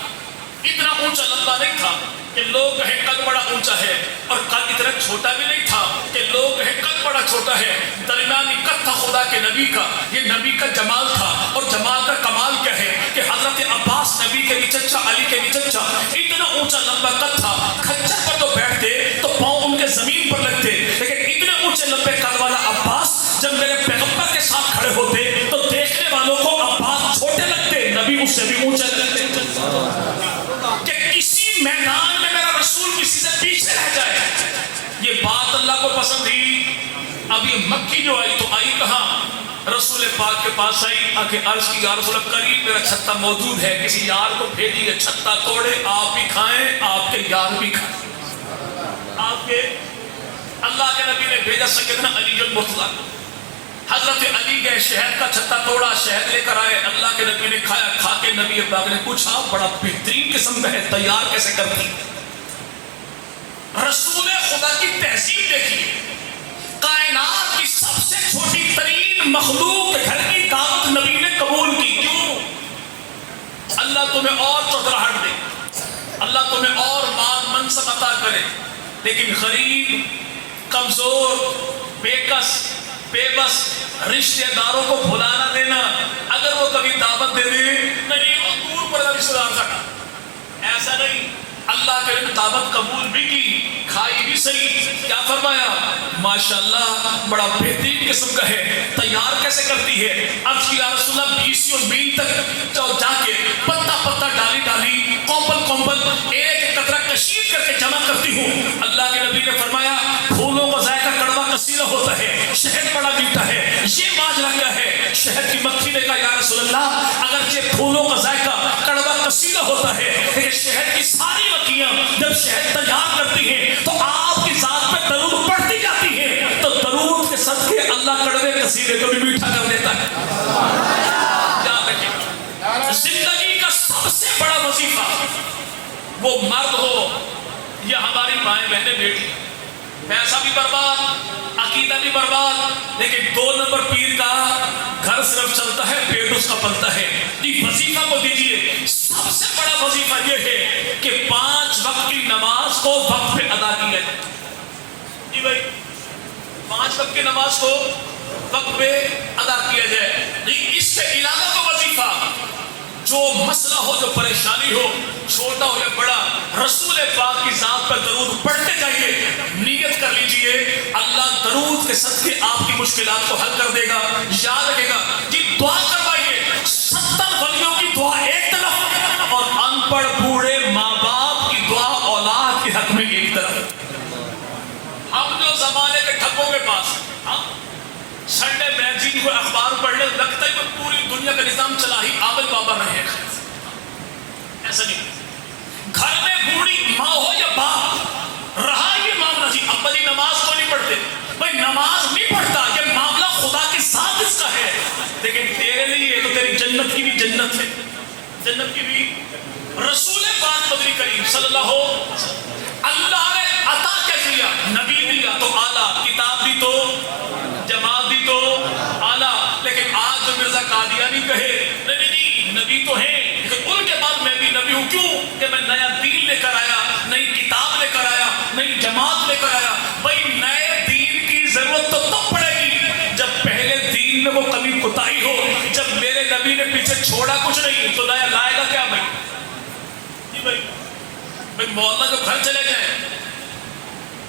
اتنا اونچا لمبا نہیں تھا کہ لوگ کہیں قد بڑا اونچا ہے، اور قد اتنا چھوٹا بھی نہیں تھا کہ لوگ کہیں قد بڑا چھوٹا ہے. درمیانی قد تھا خدا کے نبی کا. یہ نبی کا جمال تھا. اور جمال کا کمال کیا ہے کہ حضرت عباس نبی کے بھی چچا، علی کے بھی چچا، اتنا اونچا لمبا قد تھا. کھچر پر تو بیٹھتے تو پاؤں ان کے زمین پر لگتے، لیکن اتنے اونچے لمبے قد والا عباس جب میرے پیغمبر کے ساتھ کھڑے ہوتے تو دیکھنے والوں کو عباس چھوٹے لگتے، نبی اس سے بھی اونچے لگتے. کہ کسی میدان میں میرا رسول کسی سے پیچھے رہ جائے، یہ بات اللہ کو پسند ہی. اب یہ مکھی جو آئی تو آئی کہاں؟ رسول پاک کے پاس آئی، آ کے عرض کی یا رسول اللہ قریب میرا چھتا موجود ہے، کسی یار کو بھیجیے چھتا توڑے، آپ بھی کھائیں آپ کے یار بھی کھائیں. آپ کے اللہ کے نبی نے بھیجا سیدنا علی المرتضیٰ. حضرت علی گئے، شہد کا چھتا توڑا، شہد لے کر آئے، اللہ کے نبی نے کھایا. کھا کے نبی پاک نے پوچھا بڑا بہترین قسم کا ہے، تیار کیسے کرتی؟ رسول خدا کی تہذیب دیکھیے. کائنات کی سب سے چھوٹی ترین مخلوق گھر کی دعوت نبی نے قبول کی. کیوں؟ اللہ تمہیں اور چودراہٹ دے، اللہ تمہیں اور مان منصب عطا کرے، لیکن غریب، کمزور، بے کس، بے بس رشتہ داروں کو بھلانا دینا. اگر وہ کبھی دعوت دے دے نہیں وہ دور پر رشتہ دار کا، ایسا نہیں. اللہ کے نے دعوت قبول بھی کی، کھائی بھی صحیح. کیا فرمایا؟ ماشاءاللہ بڑا بہترین قسم کا ہے، تیار کیسے کرتی ہے؟ عرض کی یا رسول اللہ 20 میل تک جا کے پتا پتا ڈالی ڈالی، کومپل کومپل، ایک قطرہ کشید کر کے جمع کرتی ہوں. اللہ کے نبی نے فرمایا پھولوں کا ذائقہ کڑوا کثیرہ ہوتا ہے، شہد بڑا میٹھا ہے. یہ ماجرا کیا ہے؟ شہد کی مکھی نے کہا یا رسول اللہ اگرچہ پھولوں کا ذائقہ کڑوا کثیرہ ہوتا ہے، لیکن شہد کی ساری مکھیاں جب شہد تیار کرتی ہیں تو آپ کی ذات پہ درود پڑھتی جاتی ہے، تو درود کے صدقے اللہ کڑوے کثیرے کو بھی میٹھا کر دیتا ہے. یاد رکھیں زندگی کا سب سے بڑا وظیفہ، وہ مرد ہو یا ہماری مائیں بہنیں بیٹی، پیسہ بھی برباد، عقیدہ بھی برباد، لیکن 2 نمبر پیر کا گھر صرف چلتا ہے، پیٹ اس کا پلتا ہے. یہ وظیفہ کو دیجئے. سب سے بڑا وظیفہ یہ ہے کہ 5 وقت کی نماز کو وقت پہ ادا کی جائے. کی نماز کو وقت پہ ادا کیا جائے. لیکن اس کے علاوہ کا وظیفہ جو مسئلہ ہو, جو پریشانی ہو, چھوٹا ہو یا بڑا, رسول پاک کی ذات پر درود پڑھتے جائیے. نیت کر لیجئے اللہ درود کے صدقے آپ کی مشکلات کو حل کر دے گا. یاد رکھے گا کہ دعا کروائیے, 70 ولیوں کی دعا ایک طرف اور ان پڑھ بوڑھے ماں باپ کی دعا اولاد کے حق میں ایک طرف. ہم جو زمانے کے ٹھگوں کے پاس سنڈے میگزین کو اخبار پڑھنے لگتا ہے کہ پوری دنیا کا نظام چلا ہی عامل بابا رہے. ایسا نہیں. گھر میں بوڑھی ماں ہو یا باپ رہا یہ معاملہ جی ابا جی نماز کو نہیں پڑھتے, بھائی نماز نہیں پڑھتا یہ معاملہ خدا کی ذات اس کا ہے, لیکن تیرے لیے تو تیری جنت کی بھی جنت ہے, جنت کی بھی. رسول پاک مدنی کریم صلی اللہ علیہ وسلم اللہ نے عطا کیا دیا, نبی دیا تو اعلیٰ, کتاب دی تو, جماعت دی تو اعلیٰ. لیکن آج جو مرزا قادیانی کہے نہیں نبی تو ہیں لیکن ان کے بعد میں بھی نبی ہوں, کیوں کہ میں نیا دین لے کر آیا, نئی کتاب لے کر آیا, نئی جماعت لے کر آیا. بھائی نئے دین کی ضرورت تو تب پڑے گی جب پہلے دین میں وہ کمی کوتاہی ہو. جب میرے نبی نے پیچھے چھوڑا کچھ نہیں تو نیا لائے گا کیا بھائی؟ بھائی مولانا جو گھر چلے جائیں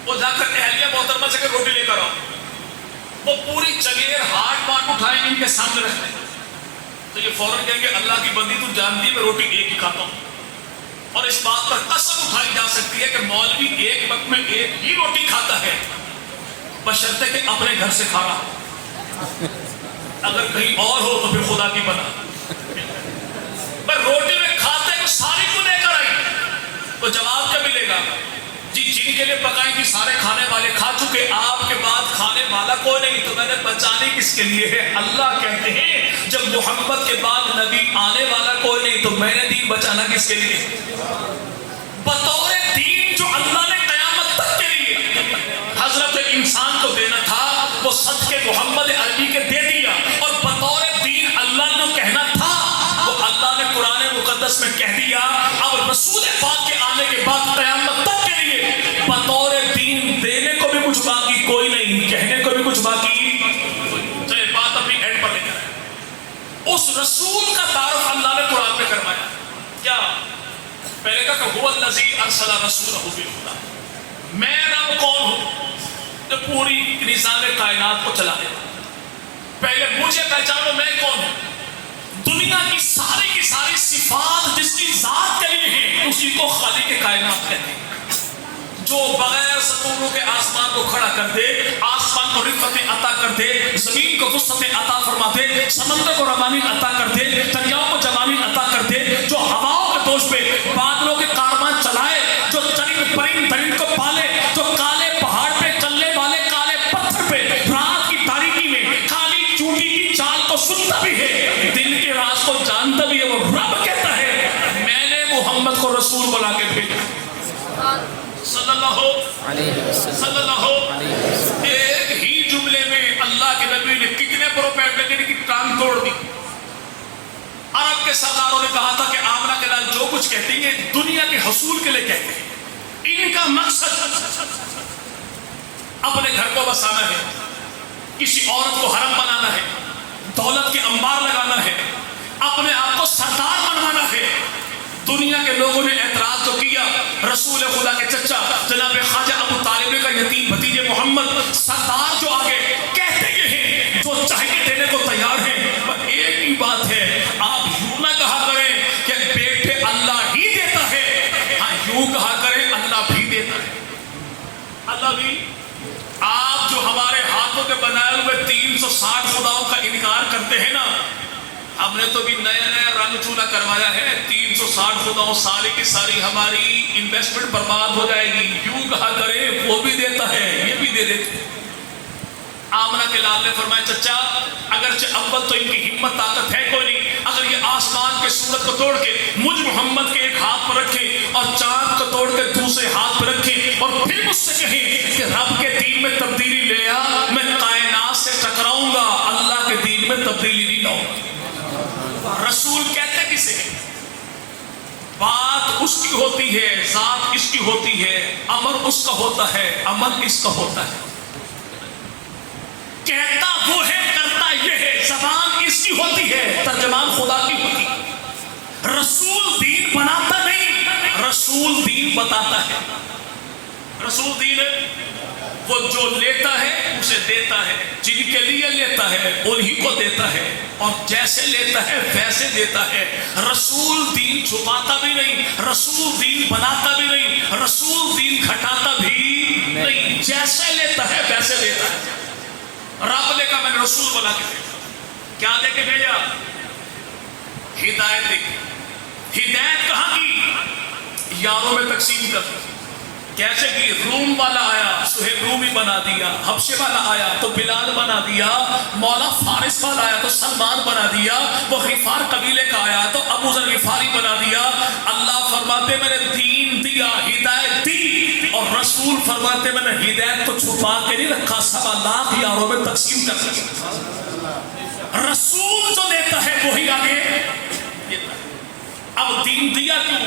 وہ جا کر اہلیہ محترمہ سے کہ روٹی لے کر آؤ, وہ پوری چگیر ہاتھ مان اٹھائیں ان کے سامنے رکھ دیں تو یہ فوراً کہیں گے اللہ کی بندی تو جانتی میں روٹی ایک ہی کھاتا ہوں. اور اس بات پر قسم اٹھائی جا سکتی ہے کہ مولوی ایک وقت میں ایک ہی روٹی کھاتا ہے بشرطے کہ اپنے گھر سے کھا رہا. اگر کہیں اور ہو تو پھر خدا کی بنا. پر روٹی میں کھاتے ہیں ساری کو لے کر آئی تو جواب کیا ملے گا؟ جی جن کے لیے پکائی تھی سارے کھانے والے کھا چکے, آپ کے بعد کھانے والا کوئی نہیں, تو میں نے بچانے کس کے لیے ہے؟ اللہ کہتے ہیں جب محمد کے بعد نبی آنے والا کوئی نہیں تو میں نے دین بچانا کس کے لیے؟ بطور دین جو اللہ نے قیامت تک کے لیے حضرت انسان کو دینا تھا وہ صدقے محمد عربی کے دے دیا, اور بطور دین اللہ نے کہنا تھا وہ اللہ نے قرآن مقدس میں کہہ دیا. اب رسول پاک کے آنے کے بعد قیامت تک کے لیے بطور دین دینے کو بھی کچھ باقی کوئی نہیں, کہنے کو بھی کچھ باقی. چلے بات اپنی اینڈ پر لے کر اس رسول کا تعارف اللہ نے قرآن میں کروایا. کیا پہلے کہا کہ هو الذی ارسل رسولہ بالہدی, میں رب کون ہوں جو پوری نظام کائنات کو چلا دے. پہلے مجھے پہچانو میں کون ہوں. دنیا کی ساری صفات جس کی ذات کے لیے ہیں اسی کو خالق کائنات کہتے ہیں. جو بغیر ستونوں کے آسمان کو کھڑا کر دے, آسمان کو رفعت عطا کر دے, زمین کو وسعت عطا فرما دے, سمندر کو روانی عطا کر دے, دریاؤں کو جوانی عطا کر دے, جو ہواؤں کے دوش پہ بادلوں کے کاروان چلائے, جو چرند پرند درند کو پالے, جو کالے پہاڑ پہ چلنے والے کالے پتھر پہ رات کی تاریکی میں کالی چونٹی کی چال کو سنتا بھی ہے, دل کے راز کو جانتا بھی ہے. وہ رب کہتا ہے میں نے محمد کو رسول بنا کے بھیجا صلی اللہ علیہ. ایک ہی جملے میں اللہ کے نبی نے کتنے پروپیگنڈے کی ٹانگ توڑ دی. عرب کے سرداروں نے کہا تھا کہ آمنہ کے لال جو کچھ کہتے ہیں دنیا کے حصول کے لیے کہتے ہیں, ان کا مقصد اپنے گھر کو بسانا ہے, کسی عورت کو حرم بنانا ہے, دولت کے انبار لگانا ہے, اپنے آپ کو سردار بنوانا ہے. دنیا کے لوگوں نے اعتراض جو کیا, رسول خدا کے چچا جناب خواجہ ابو طالب کا یتیم بھتیجے محمد سردار جو آگے کہتے یہ ہیں جو چاہیے دینے کو تیار ہیں, پر ایک ہی بات ہے آپ یوں نہ کہا کریں کہ بیٹے اللہ ہی دیتا ہے, ہاں یوں کہا کریں اللہ بھی دیتا ہے. اللہ بھی. آپ جو ہمارے ہاتھوں کے بنائے ہوئے 360 خداؤں کا انکار کرتے ہیں نا, ہم نے تو بھی نیا رنگ چولہا کروایا ہے. 360 خداؤں ساری کی ساری ہماری انویسٹمنٹ برباد ہو جائے گی. یوں کہا کرے وہ بھی دیتا ہے یہ بھی دے دیتے. آمنہ کے لال نے فرمایا چچا اگرچہ اول تو ان کی ہمت طاقت ہے کوئی نہیں, اگر یہ آسمان کے سورت کو توڑ کے مجھ محمد کے ایک ہاتھ پر رکھے اور چاند کو توڑ کے دوسرے ہاتھ پر رکھے اور پھر مجھ سے کہیں کہ رب کے دین میں تبدیلی لے آ, میں کائنات سے ٹکراؤں گا, اللہ کے دین میں تبدیلی نہیں لاؤں گا. رسول کہتے کسے ہیں؟ بات اس کی ہوتی ہے, ذات اس کی ہوتی ہے, امر اس کا ہوتا ہے, عمل اس کا ہوتا ہے. کہتا وہ ہے کرتا یہ ہے، زبان اس کی ہوتی ہے، ترجمان خدا کی ہوتی ہے۔ رسول دین بناتا نہیں، رسول دین بتاتا ہے۔ رسول دین وہ جو لیتا ہے اسے دیتا ہے، جن کے لیے لیتا ہے انہی کو دیتا ہے، اور جیسے لیتا ہے ویسے دیتا ہے۔ رسول دین چھپاتا بھی نہیں، رسول دین بناتا بھی نہیں، رسول دین گھٹاتا بھی نہیں، جیسے لیتا ہے ویسے دیتا ہے۔ رب نے کہا میں نے رسول بنا کے بھیجا، کیا دے کے بھیجا؟ ہدایت دے کے۔ ہدایت کہاں کی؟ یاروں میں تقسیم کر، کیسے کی؟ روم والا آیا سہیل رومی بنا دیا، حبشے والا آیا تو بلال بنا دیا، مولا فارس والا آیا تو سلمان بنا دیا، وہ غفار قبیلے کا آیا تو ابو ذر غفاری بنا دیا۔ اللہ فرماتے میں نے دین دیا، ہدایت دی، اور رسول فرماتے میں نے ہدایت کو چھپا کے نہیں رکھا، 7 لاکھ یاروں میں تقسیم کر دیا۔ رسول جو دیتا ہے وہی آگے دیتا ہے۔ اب دین دیا کیوں؟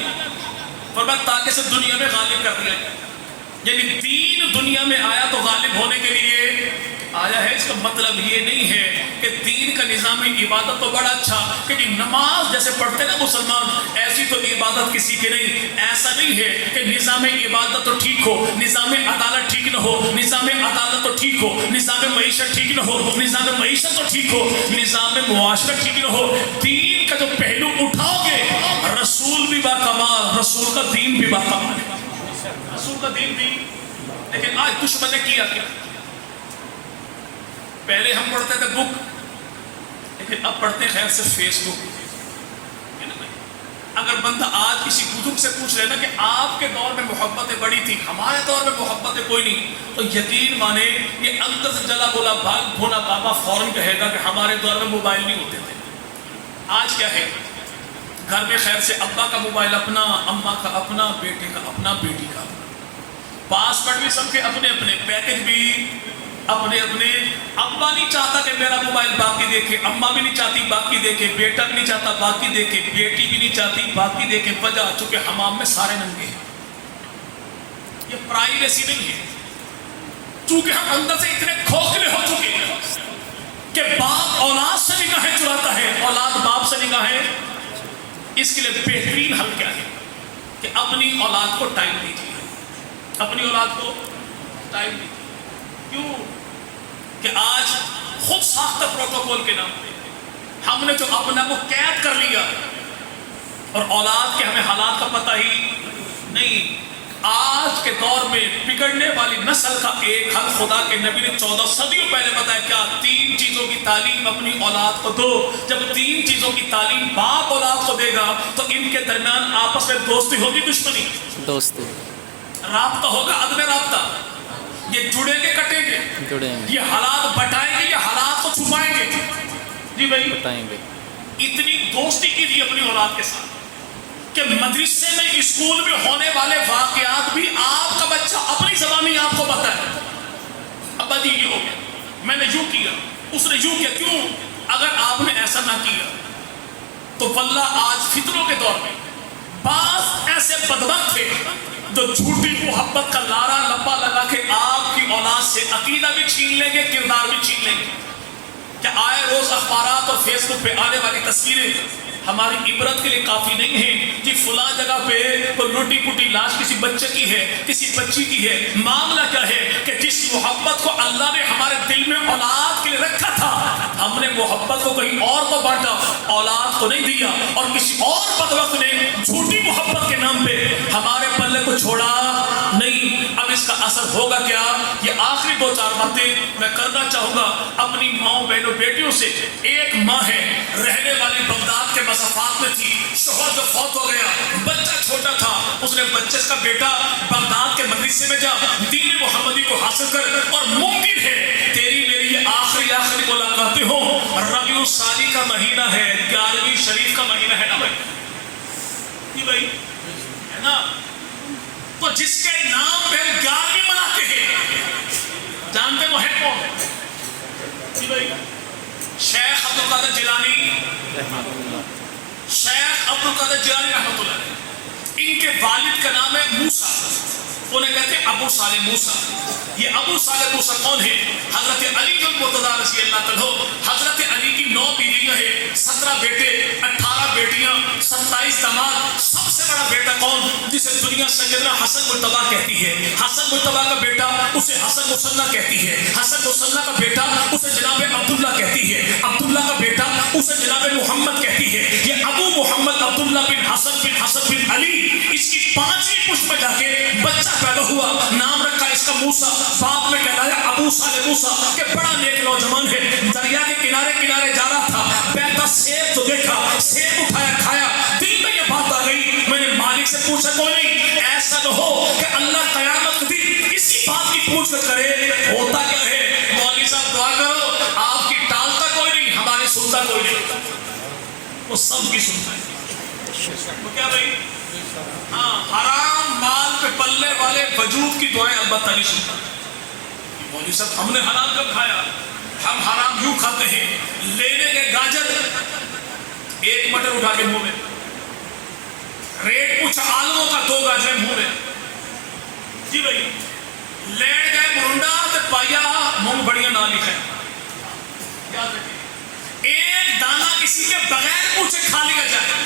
فرمایا تاکہ سے دنیا میں غالب کر دیا جائے، یعنی دین دنیا میں آیا تو غالب ہونے کے لیے آیا ہے۔ اس کا مطلب یہ نہیں ہے کہ دین کا نظام عبادت تو بڑا اچھا کہ نماز جیسے پڑھتے نا مسلمان ایسی تو عبادت کسی کی نہیں، ایسا نہیں ہے کہ نظام عبادت تو ٹھیک ہو، نظام عدالت ٹھیک نہ ہو، نظام عدالت تو ٹھیک ہو، نظام معیشت ٹھیک نہ ہو، نظام معیشت تو ٹھیک ہو، نظام معاشرت ٹھیک نہ ہو، دین کا جو پہلو اٹھاؤ گے رسول بھی با کمال، رسول کا دین بھی با کمال ہے، رسول کا دین بھی۔ لیکن آج دشمن نے کیا کیا؟ پہلے ہم پڑھتے تھے بک، لیکن اب پڑھتے خیر سے فیس بک۔ اگر بندہ آج کسی بزرگ سے پوچھ رہے نا کہ آپ کے دور میں محبتیں بڑی تھی، ہمارے دور میں محبتیں کوئی نہیں، تو یقین مانے یہ اندر سے جلا بولا بھاگ بھونا بابا فوراً کہے گا کہ ہمارے دور میں موبائل نہیں ہوتے تھے۔ آج کیا ہے؟ گھر میں خیر سے ابا کا موبائل اپنا، اماں کا اپنا، بیٹے کا اپنا، بیٹی کا اپنا، پاسورڈ بھی سب کے اپنے اپنے، پیکج بھی اپنے اپنے۔ ابا نہیں چاہتا کہ میرا موبائل باقی دیکھے، اماں بھی نہیں چاہتی باقی دیکھے، بیٹا بھی نہیں چاہتا باقی دیکھے، بیٹی بھی نہیں چاہتی باقی دیکھے۔ وجہ چونکہ حمام میں سارے ننگے ہیں، یہ پرائیویسی نہیں ہے، چونکہ ہم اندر سے اتنے کھوکھلے ہو چکے ہیں کہ باپ اولاد سے نگاہیں چراتا ہے، اولاد باپ سے نگاہیں۔ اس کے لیے بہترین حل کیا ہے کہ اپنی اولاد کو ٹائم دیجیے، اپنی اولاد کو ٹائم دیجیے۔ کیوں کہ آج خود ساختہ پروٹوکول کے نام پہ ہم نے جو اپنا کو قید کر لیا اور اولاد کے ہمیں حالات کا پتہ ہی نہیں۔ آج کے دور میں بگڑنے والی نسل کا ایک حل خدا کے نبی نے 14 صدیوں پہلے بتایا، کیا؟ 3 چیزوں کی تعلیم اپنی اولاد کو دو۔ جب 3 چیزوں کی تعلیم باپ اولاد کو دے گا تو ان کے درمیان آپس میں دوستی ہوگی، دشمنی؟ دوستی، رابطہ ہوگا، عدم رابطہ۔ یہ جڑیں گے کٹیں گے، یہ حالات بٹائیں گے یا حالات کو چھپائیں گے؟ جی بھائی بتائیں گے۔ اتنی دوستی کیجیے اپنی اولاد کے ساتھ کہ مدرسے میں، اسکول میں ہونے والے واقعات بھی آپ کا بچہ اپنی زبان میں آپ کو بتائے، ابا جی یہ ہو گیا، میں نے یوں کیا، اس نے یوں کیا۔ کیوں؟ اگر آپ نے ایسا نہ کیا تو واللہ آج فتنوں کے دور میں بعض ایسے بدبخت تھے جو جھوٹی محبت کا لارا لپا لگا کے آپ کی اولاد سے عقیدہ بھی چھین لیں گے، کردار بھی چھین لیں گے۔ کیا آئے روز اخبارات اور فیس بک پہ آنے والی تصویریں ہماری عبرت کے لیے کافی نہیں ہیں؟ کہ فلاں جگہ پہ کوئی لوٹی پوٹی لاش کسی بچے کی ہے، کسی بچی کی ہے۔ معاملہ کیا ہے کہ جس محبت کو اللہ نے ہمارے دل میں اولاد کے لیے رکھا تھا، ہم نے محبت کو کہیں اور کو بانٹا، اولاد کو نہیں دیا، اور کسی اور بدبخت نے جھوٹی محبت کے نام پہ ہمارے پلے کو چھوڑا نہیں۔ اب اس کا اثر ہوگا کیا؟ یہ آخری 2-4 باتیں میں کرنا چاہوں گا اپنی ماؤں بہنوں بیٹیوں سے۔ ایک ماں ہے، رہنے والی بغداد کے مسافات میں تھی، شوہر جو فوت ہو گیا، بچہ چھوٹا تھا، اس نے بچے کا بیٹا بغداد کے مدرسے میں جا، دین محمدی کو حاصل کر، اور ممکن ہے تیری میری یہ آخری ملاقاتیں ہوں۔ ربیع الثانی کا مہینہ ہے، 11ویں شریف کا مہینہ ہے نا بھائی، یہ بھائی ہے نا، تو جس کے نام پہ 11ویں مناتے ہیں جانتے وہ ہے کون؟ جی بھائی شیخ عبد القادر جیلانی، شیخ عبد القادر جیلانی رحمۃ اللہ علیہ۔ ان کے والد کا نام ہے موسیٰ، انہیں کہتے ہیں ابو صالح موسیٰ. یہ ابو صالح موسیٰ کون ہے؟ حضرت علی بن مرتضیٰ رضی اللہ تعالیٰ. حضرت علی کی 9 بیویاں ہیں، 17 بیٹے، 18 بیٹیاں، 27 داماد. سب سے بڑا بیٹا کون؟ جسے دنیا سیدنا حسن مجتبیٰ کہتی ہے. حسن مجتبیٰ کا بیٹا اسے حسن مصنع کہتی ہے. حسن مصنع کا بیٹا اسے جناب عبداللہ کہتی ہے. عبداللہ کا بیٹا اسے جناب محمد کہتی ہے. یہ ابو محمد عبداللہ بن حسن بن علی، اس کی 5ویں پشت میں جا کے بچہ پیدا ہوا. نام رکھا اس کا موسیٰ. بعد میں کہلایا ابو صالح موسیٰ کہ بڑا نیک نوجوان ہے. دریا کے کنارے کنارے جا رہا تھا، بیٹا سیب تو دیکھا، سیب اٹھایا کھایا. دل میں یہ بات آ گئی، میں نے مالک سے پوچھا کوئی نہیں ایسا نہ ہو کہ اللہ قیامت کے دن اسی بات کی پوچھ کرے ہوتا کیا ہے. مولوی صاحب دعا کرو، آپ کی ٹالتا کوئی نہیں، ہماری سنتا کوئی نہیں. وہ سب کی سنتا ہے. وہ کیا بھائی؟ ہاں، حرام مال پہ پلنے والے وجود کی دعائیں البتہ نہیں سنتا. مولوی صاحب ہم نے حرام کب کھایا؟ ہم حرام یوں کھاتے ہیں، لینے کے گاجر 1 مٹر اٹھا کے منہ میں، ریٹ پوچھا آلووں کا 2 گاجر منہ میں. جی بھائی لیٹ گئے مرنڈا تے پایا منہ بڑیاں نہ لکھے. یاد رکھیے، ایک دانہ کسی کے بغیر پوچھے کھا لیا جائے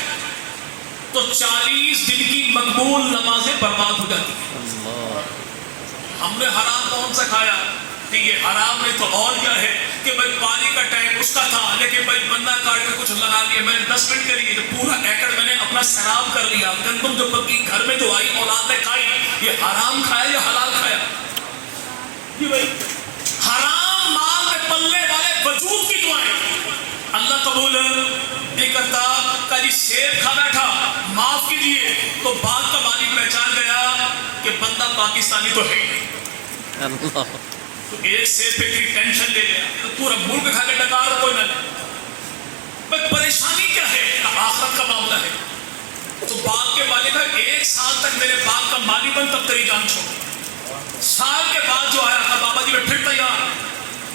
تو 40 دن کی مقبول نمازیں برباد ہو جاتی ہیں. ہم نے حرام کون سا کھایا؟ کہ یہ حرام نہیں تو اور کیا ہے کہ بھائی پانی کا ٹائم اس کا تھا، لیکن بھائی بندہ کاٹ کے کچھ لگا لیا. میں نے 10 منٹ کے لیے پورا ایکڑ میں نے اپنا سیراب کر لیا. گندم جو پکی گھر میں جو آئی اولاد نے کھائی. یہ حرام کھایا یا حلال کھایا؟ یہ بھائی حرام مال میں پلنے والے وجود کی دعائیں اللہ قبول نہیں کرتا. کل سیب کھا بیٹھا، معاف کیجیے، تو باغ کا مالک پہچان گیا کہ بندہ پاکستانی تو ہے ہی. تو ایک سیب پہ کی ٹینشن لے لیا تو پورا ملک کھا کے ڈکار کوئی نہ لے. بس پریشانی کیا ہے؟ آخرت کا معاملہ ہے. تو باغ کے مالک ہے 1 سال تک میرے باغ کا مالی بن، تب تیری جان چھوڑ. سال کے بعد جو آیا تھا بابا جی میں پھر تیار،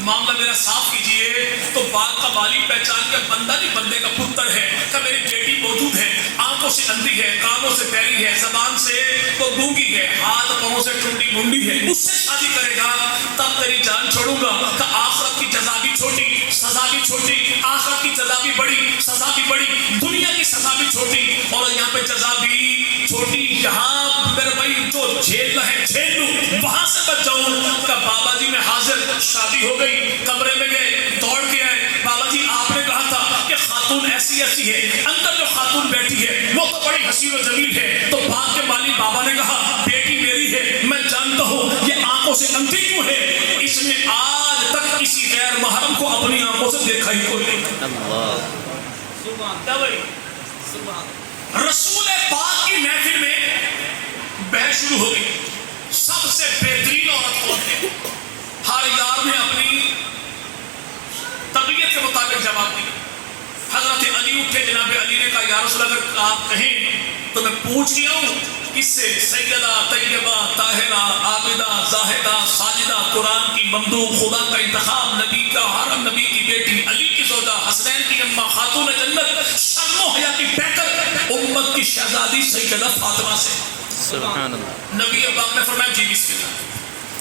معاملہ میرا صاف کیجئے. تو باغ کا مالی پہچان کے بندہ نہیں بندے کا پتر ہے کہ میری بیٹی موجود ہے، آنکھوں سے اندھی ہے، کانوں سے بہری ہے، زبان سے تو گونگی ہے، ہاتھ پاؤں سے ٹھنڈی منڈی ہے، اس سے شادی کرے گا تب تیری جان چھوڑوں گا. کہ آخرت کی جزا بھی چھوٹی، سزا بھی چھوٹی. آخرت کی جزا بھی بڑی، سزا بھی بڑی. دنیا کی سزا بھی چھوٹی اور یہاں پہ جزا بھی چھوٹی. یہاں میرے بھائی جو جھیلنا ہے جھیل لوں، وہاں سے بچ جاؤں. کہ بابا جی میں حاضر، شادی ہو گئی، کمرے میں گئے، دوڑ کے آئے. بابا جی آپ نے کہا تھا کہ خاتون ایسی ایسی ہے، اندر جو خاتون بیٹھی ہے وہ تو بڑی حسین و جمیل ہے. تو باغ کے مالی بابا نے کہا بیٹی میری ہے، میں جانتا ہوں یہ آنکھوں سے اندھی کیوں ہے. اس نے آج تک کسی غیر محرم کو اپنی آنکھوں سے دیکھا ہی کوئی نہیں. رسول پاک کی محفل میں بحث شروع ہو گئی. سب سے بہترین عورت کون ہے؟ ہر یار نے اپنی طبیعت کے مطابق جواب دیا. حضرت علی اٹھے، جناب علی نے کہا یا رسول اللہ اگر آپ کہیں تو میں پوچھ گیا ہوں کس سے؟ سیدہ طیبہ طاہرہ عابدہ زاہدہ ساجدہ، قرآن کی ممدوح، خدا کا انتخاب، نبی کا حرم، نبی کی بیٹی، علی کی زوجہ، حسنین کی اماں، خاتون جنت، شرم و حیا کی پیکر، امت کی شہزادی سیدہ فاطمہ سے. سبحان اللہ. نبی پاک نے فرمایا جی بسم اللہ.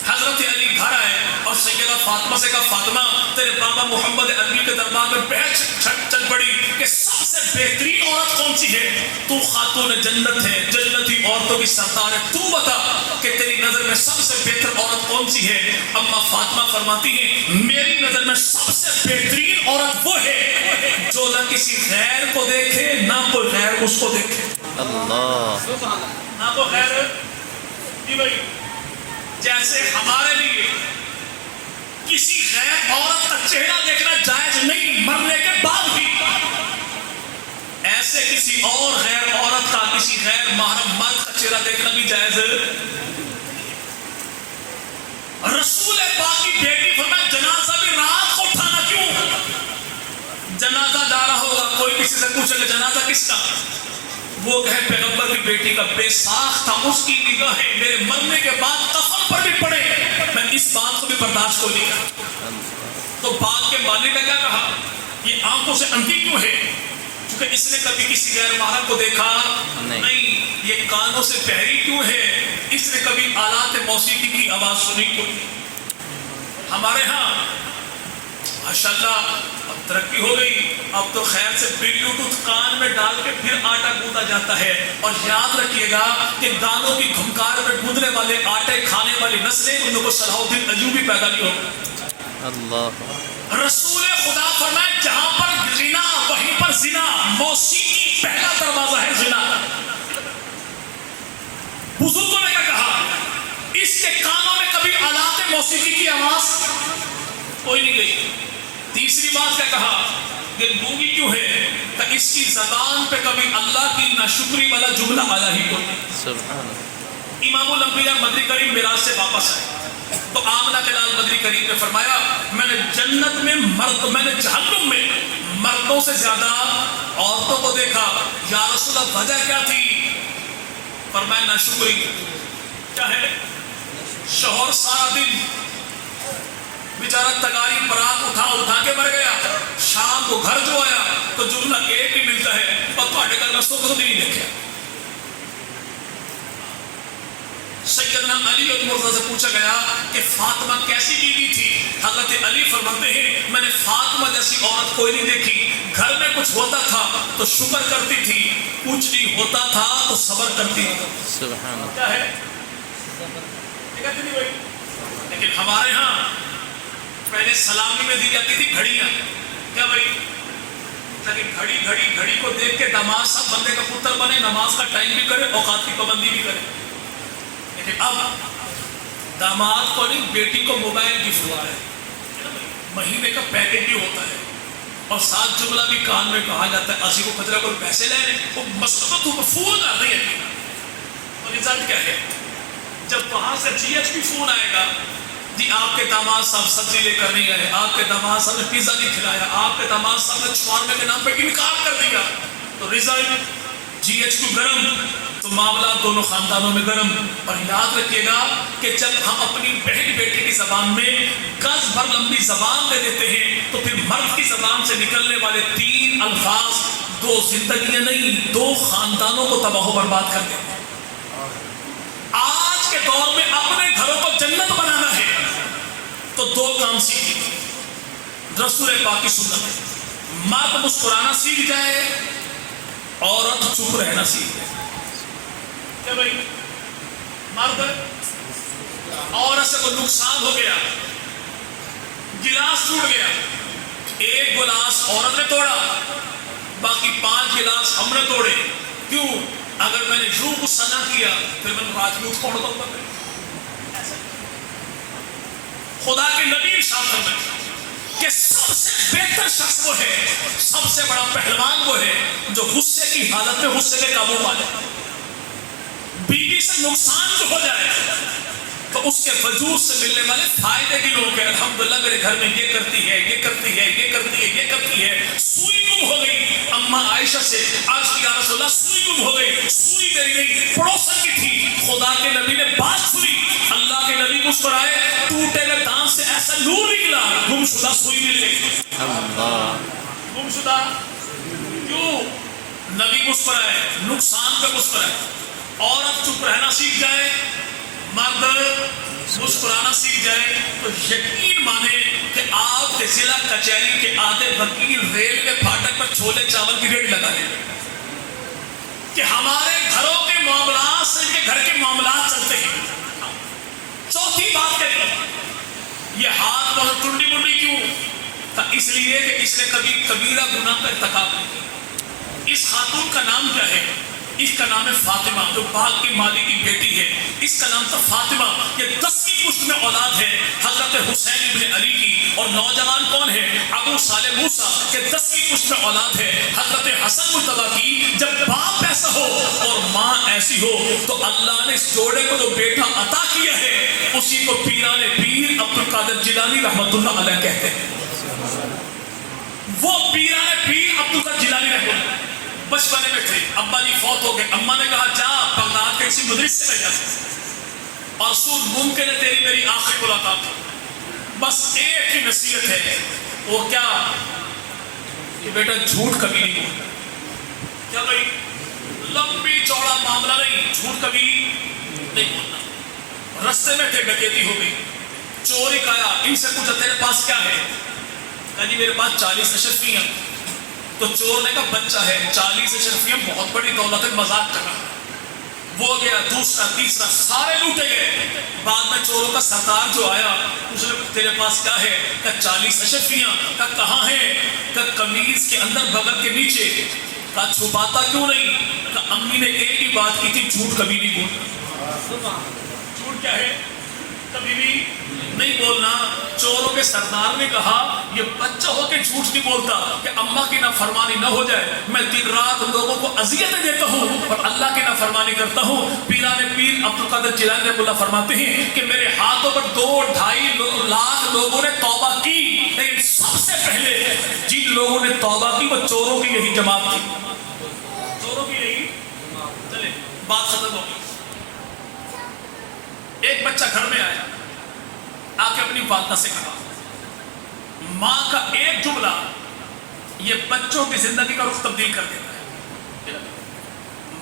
حضرت علی گھر آئے اور سیدہ فاطمہ سے کہا فاطمہ تیرے بابا محمد عربی کے دربار میں بحث چل پڑی کہ سب سے بہترین عورت کون سی ہے؟ تو خاتون جنت ہے، جنتی عورتوں کی سردار ہے، تو بتا کہ تیری نظر میں سب سے بہتر عورت کون سی ہے؟ اما فاطمہ فرماتی ہیں میری نظر میں سب سے بہترین عورت وہ ہے جو نہ کسی غیر کو دیکھے نہ کوئی غیر اس کو دیکھے. اللہ نہ کوئی غیر. جی بھائی جیسے ہمارے لیے کسی غیر عورت کا چہرہ دیکھنا جائز نہیں مرنے کے بعد بھی، ایسے کسی اور غیر عورت کا، کسی غیر محرم مرد کا چہرہ دیکھنا بھی جائز. رسول پاک کی بیٹی فرمایا جنازہ بھی رات کو اٹھانا کیوں؟ جنازہ جا رہا ہوگا، کوئی کسی سے پوچھے کہ جنازہ کس کا؟ وہ کہے پیغمبر کی بیٹی کا، بے ساخ تھا، اس کی نگاہیں میرے مرنے کے بعد کفن پر بھی پڑے، میں اس بات کو بھی برداشت کو نہیں کرتا. تو باغ کے مالک نے کیا کہا یہ آنکھوں سے اندھی کیوں ہے؟ کیونکہ اس نے کبھی کسی غیر محرم کو دیکھا نہیں. یہ کانوں کانوں سے بہری کیوں ہے؟ اس نے کبھی آلات موسیقی کی آواز سنی کوئی؟ ہمارے ہاں ماشاءاللہ اب ترقی ہو گئی، اب تو خیر سے بلوٹوتھ کان میں ڈال کے پھر آٹا گوندا جاتا ہے. اور یاد رکھیے گا کہ گانوں کی گھمکار میں گوندنے والے آٹے کھانے والی نسلیں ان لوگوں کو صلاح الدین ایوبی پیدا نہیں ہوگا. اللہ رسول خدا فرمائے جہاں پر غنا وہیں پر زنا. موسیقی پہلا دروازہ ہے زنا. بزرگوں نے کیا کہا؟ اس کے کانوں میں کبھی آلات موسیقی کی آواز کوئی نہیں گئی. تیسری بات کیا کہا کہ گونگی کیوں ہے؟ کہ اس کی زبان پہ کبھی اللہ کی ناشکری والا جملہ آیا ہی کوئی. امام الانبیاء مدنی کریم میراث سے واپس آئے تو آمنہ کے لال مدنی کریم نے فرمایا میں نے جنت میں مرد، میں نے جہنم میں مردوں سے زیادہ عورتوں کو دیکھا. یا رسول اللہ وجہ کیا تھی؟ فرمایا ناشکری. کیا ہے؟ شوہر سارا دن بیچارہ تگاری برات اٹھا کے مر گیا، شام کو گھر جو آیا تو جملہ ایک ہی ملتا ہے اور تھوڑے گھر میں سکھ نہیں دیکھا. سیدنا علی اور مرزا سے پوچھا گیا کہ فاطمہ کیسی بیوی تھی؟ حضرت علی فرماتے ہیں میں نے فاطمہ جیسی عورت کوئی نہیں دیکھی. گھر میں کچھ ہوتا تھا تو شکر کرتی تھی، کچھ نہیں ہوتا تھا تو صبر کرتی تھی. سبحان اللہ. کیا ہے؟ لیکن ہمارے ہاں پہلے سلامی میں دی جاتی تھی گھڑیاں. کیا بھائی؟ تاکہ گھڑی کو دیکھ کے داماد صاحب بندے کا پتر بنے، نماز کا ٹائم بھی کرے، اوقات کی پابندی بھی کرے. لیکن اب داماد کو نہیں، بیٹی کو موبائل گفٹ ہوا ہے، مہینے کا پیکج بھی ہوتا ہے اور ساتھ جملہ بھی کان میں کہا جاتا ہے اسی کو کچرا کوئی پیسے لے لیں. وہ مسئلہ تو فون آ رہی ہے. اور رزلٹ کیا ہے؟ جب وہاں سے جی ایچ پی فون آئے گا جی آپ کے داماد صاحب سبزی لے کر نہیں آئے، آپ کے داماد صاحب نے پیزا نہیں کھلایا، آپ کے داماد صاحب نے چھوارنے کے نام پہ انکار کر دیا، تو رزلٹ جی ایچ پی گرم، تو معاملات دونوں خاندانوں میں گرم. اور یاد رکھیے گا کہ جب ہم اپنی بہن بیٹی کی زبان میں گز بھر لمبی زبان دے دیتے ہیں تو پھر مرد کی زبان سے نکلنے والے 3 الفاظ 2 زندگیاں نہیں 2 خاندانوں کو تباہ و برباد کر دیتے ہیں. آج کے دور میں اپنے گھروں کو جنت بنانا ہے تو 2 کام سیکھیں. رسول پاک کی سنت، مرد مسکرانا سیکھ جائے، عورت چپ رہنا سیکھ جائے. کیا بھائی؟ مرد عورت سے کوئی نقصان ہو گیا، گلاس ٹوٹ گیا، 1 گلاس عورت نے توڑا، باقی 5 گلاس ہم نے توڑے. کیوں؟ اگر میں نے یوں غصہ نہ کیا پھر میں راجپوت پھوڑ دوں گا. خدا کے نبی ارشاد فرمائے کہ سب سے بہتر شخص وہ ہے، سب سے بڑا پہلوان وہ ہے جو غصے کی حالت میں غصے کے قابو پا لے. بیوی سے نقصان جو ہو جائے تو اس کے وجود سے ملنے والے فائدے کی لوگ ہیں. الحمدللہ میرے گھر میں یہ کرتی ہے، یہ کرتی ہے، یہ کرتی ہے، یہ کرتی ہے. سوئی گم ہو گئی اما عائشہ سے، آج کی یا رسول اللہ سوئی گم ہو گئی، سوئی میری گئی، پڑوسن کی تھی. خدا کے نبی نے بات سنی، اللہ کے نبی مسکرائے، ٹوٹے ہوئے دانت سے ایسا نور نکلا، گم شدہ سوئی مل گئی. گم شدہ کیوں؟ نبی مسکرائے، نقصان پہ مسکرائے. عورت چپ رہنا سیکھ جائے، مرد مسکرانا سیکھ جائے تو یقین مانے کہ آپ کے ضلع کچہری کے آدھے وکیل ریل کے پھاٹک پر چھولے چاول کی ریٹ لگا لیں کہ ہمارے گھروں کے معاملات سے ان کے گھر کے معاملات چلتے ہیں. چوتھی بات کہی یہ ہاتھ بہت ٹنڈی منڈی کیوں؟ اس لیے کہ اس نے کبھی کبیرہ گناہ کا ارتکاب نہیں کیا. اس خاتون کا نام کیا ہے؟ اس کا نام ہے فاطمہ، جو باغ کی مالی کی بیٹی ہے. اس کا نام تھا فاطمہ. یہ 10 کی پشت میں اولاد ہے حضرت حسین ابن علی کی. اور نوجوان کون ہے؟ ابو صالح موسیٰ کے 10 کی پشت میں اولاد ہے حضرت حسن مرتضیٰ کی. جب باپ ایسا ہو اور ماں ایسی ہو تو اللہ نے اس جوڑے کو جو بیٹا عطا کیا ہے اسی کو پیران پیر عبد القادر جیلانی رحمۃ اللہ علیہ کہتے ہیں. وہ پیران پیر عبد القادر جیلانی رحمۃ اللہ بچپنے میں تھے، ابا جی فوت ہو گئے. اماں نے کہا جا بغداد کے کسی مدرسے میں جا اور سن ممکن ہے تیری میری آخری ملاقات ہو، بس ایک ہی نصیحت ہے. وہ کیا کہ بیٹا جھوٹ کبھی نہیں بولنا. کیا بھائی؟ لمبی چوڑا معاملہ نہیں، جھوٹ کبھی نہیں بولنا۔ رستے میں تھے، ڈکیتی ہو گئی، چوری کایا، ان سے پوچھا تیرے پاس کیا ہے؟ کہا جی میرے پاس 40 اشرفیاں۔ تو چور نے کہا بچہ ہے، 40 اشرفیاں بہت بڑی دولت ہے، مذاق کر رہا۔ وہ گیا، دوسرا تیسرا، سارے لوٹے گئے۔ بعد میں چوروں کا سردار جو آیا اس نے تیرے پاس کیا ہے؟ کہ 40 اشرفیاں۔ کہ کہاں ہیں؟ کہ قمیض کے اندر بغل کے نیچے۔ کہ چھپاتا کیوں نہیں؟ کہ امی نے ایک ہی بات کی تھی، جھوٹ کبھی نہیں بولنا۔ جھوٹ کیا ہے؟ کبھی بھی نہیں بولنا۔ چوروں کے سردار نے کہا یہ بچہ ہو کے جھوٹ نہیں بولتا کہ اماں کی نافرمانی نہ ہو جائے، میں دن رات لوگوں کو اذیتیں دیتا ہوں اور اللہ کی نافرمانی کرتا ہوں۔ پیران پیر عبد القادر جیلانی رحمہ اللہ فرماتے ہیں کہ میرے ہاتھوں پر 2-2.5 لاکھ لوگوں نے توبہ کی، لیکن سب سے پہلے جن لوگوں نے توبہ کی وہ چوروں کی یہی جماعت تھی، چوروں کی یہی۔ چلے بات ختم ہو گئی۔ ایک بچہ گھر میں آیا، آ کے اپنی والدہ سے کہا، ماں کا ایک جملہ یہ بچوں کی زندگی کا رخ تبدیل کر دیتا ہے۔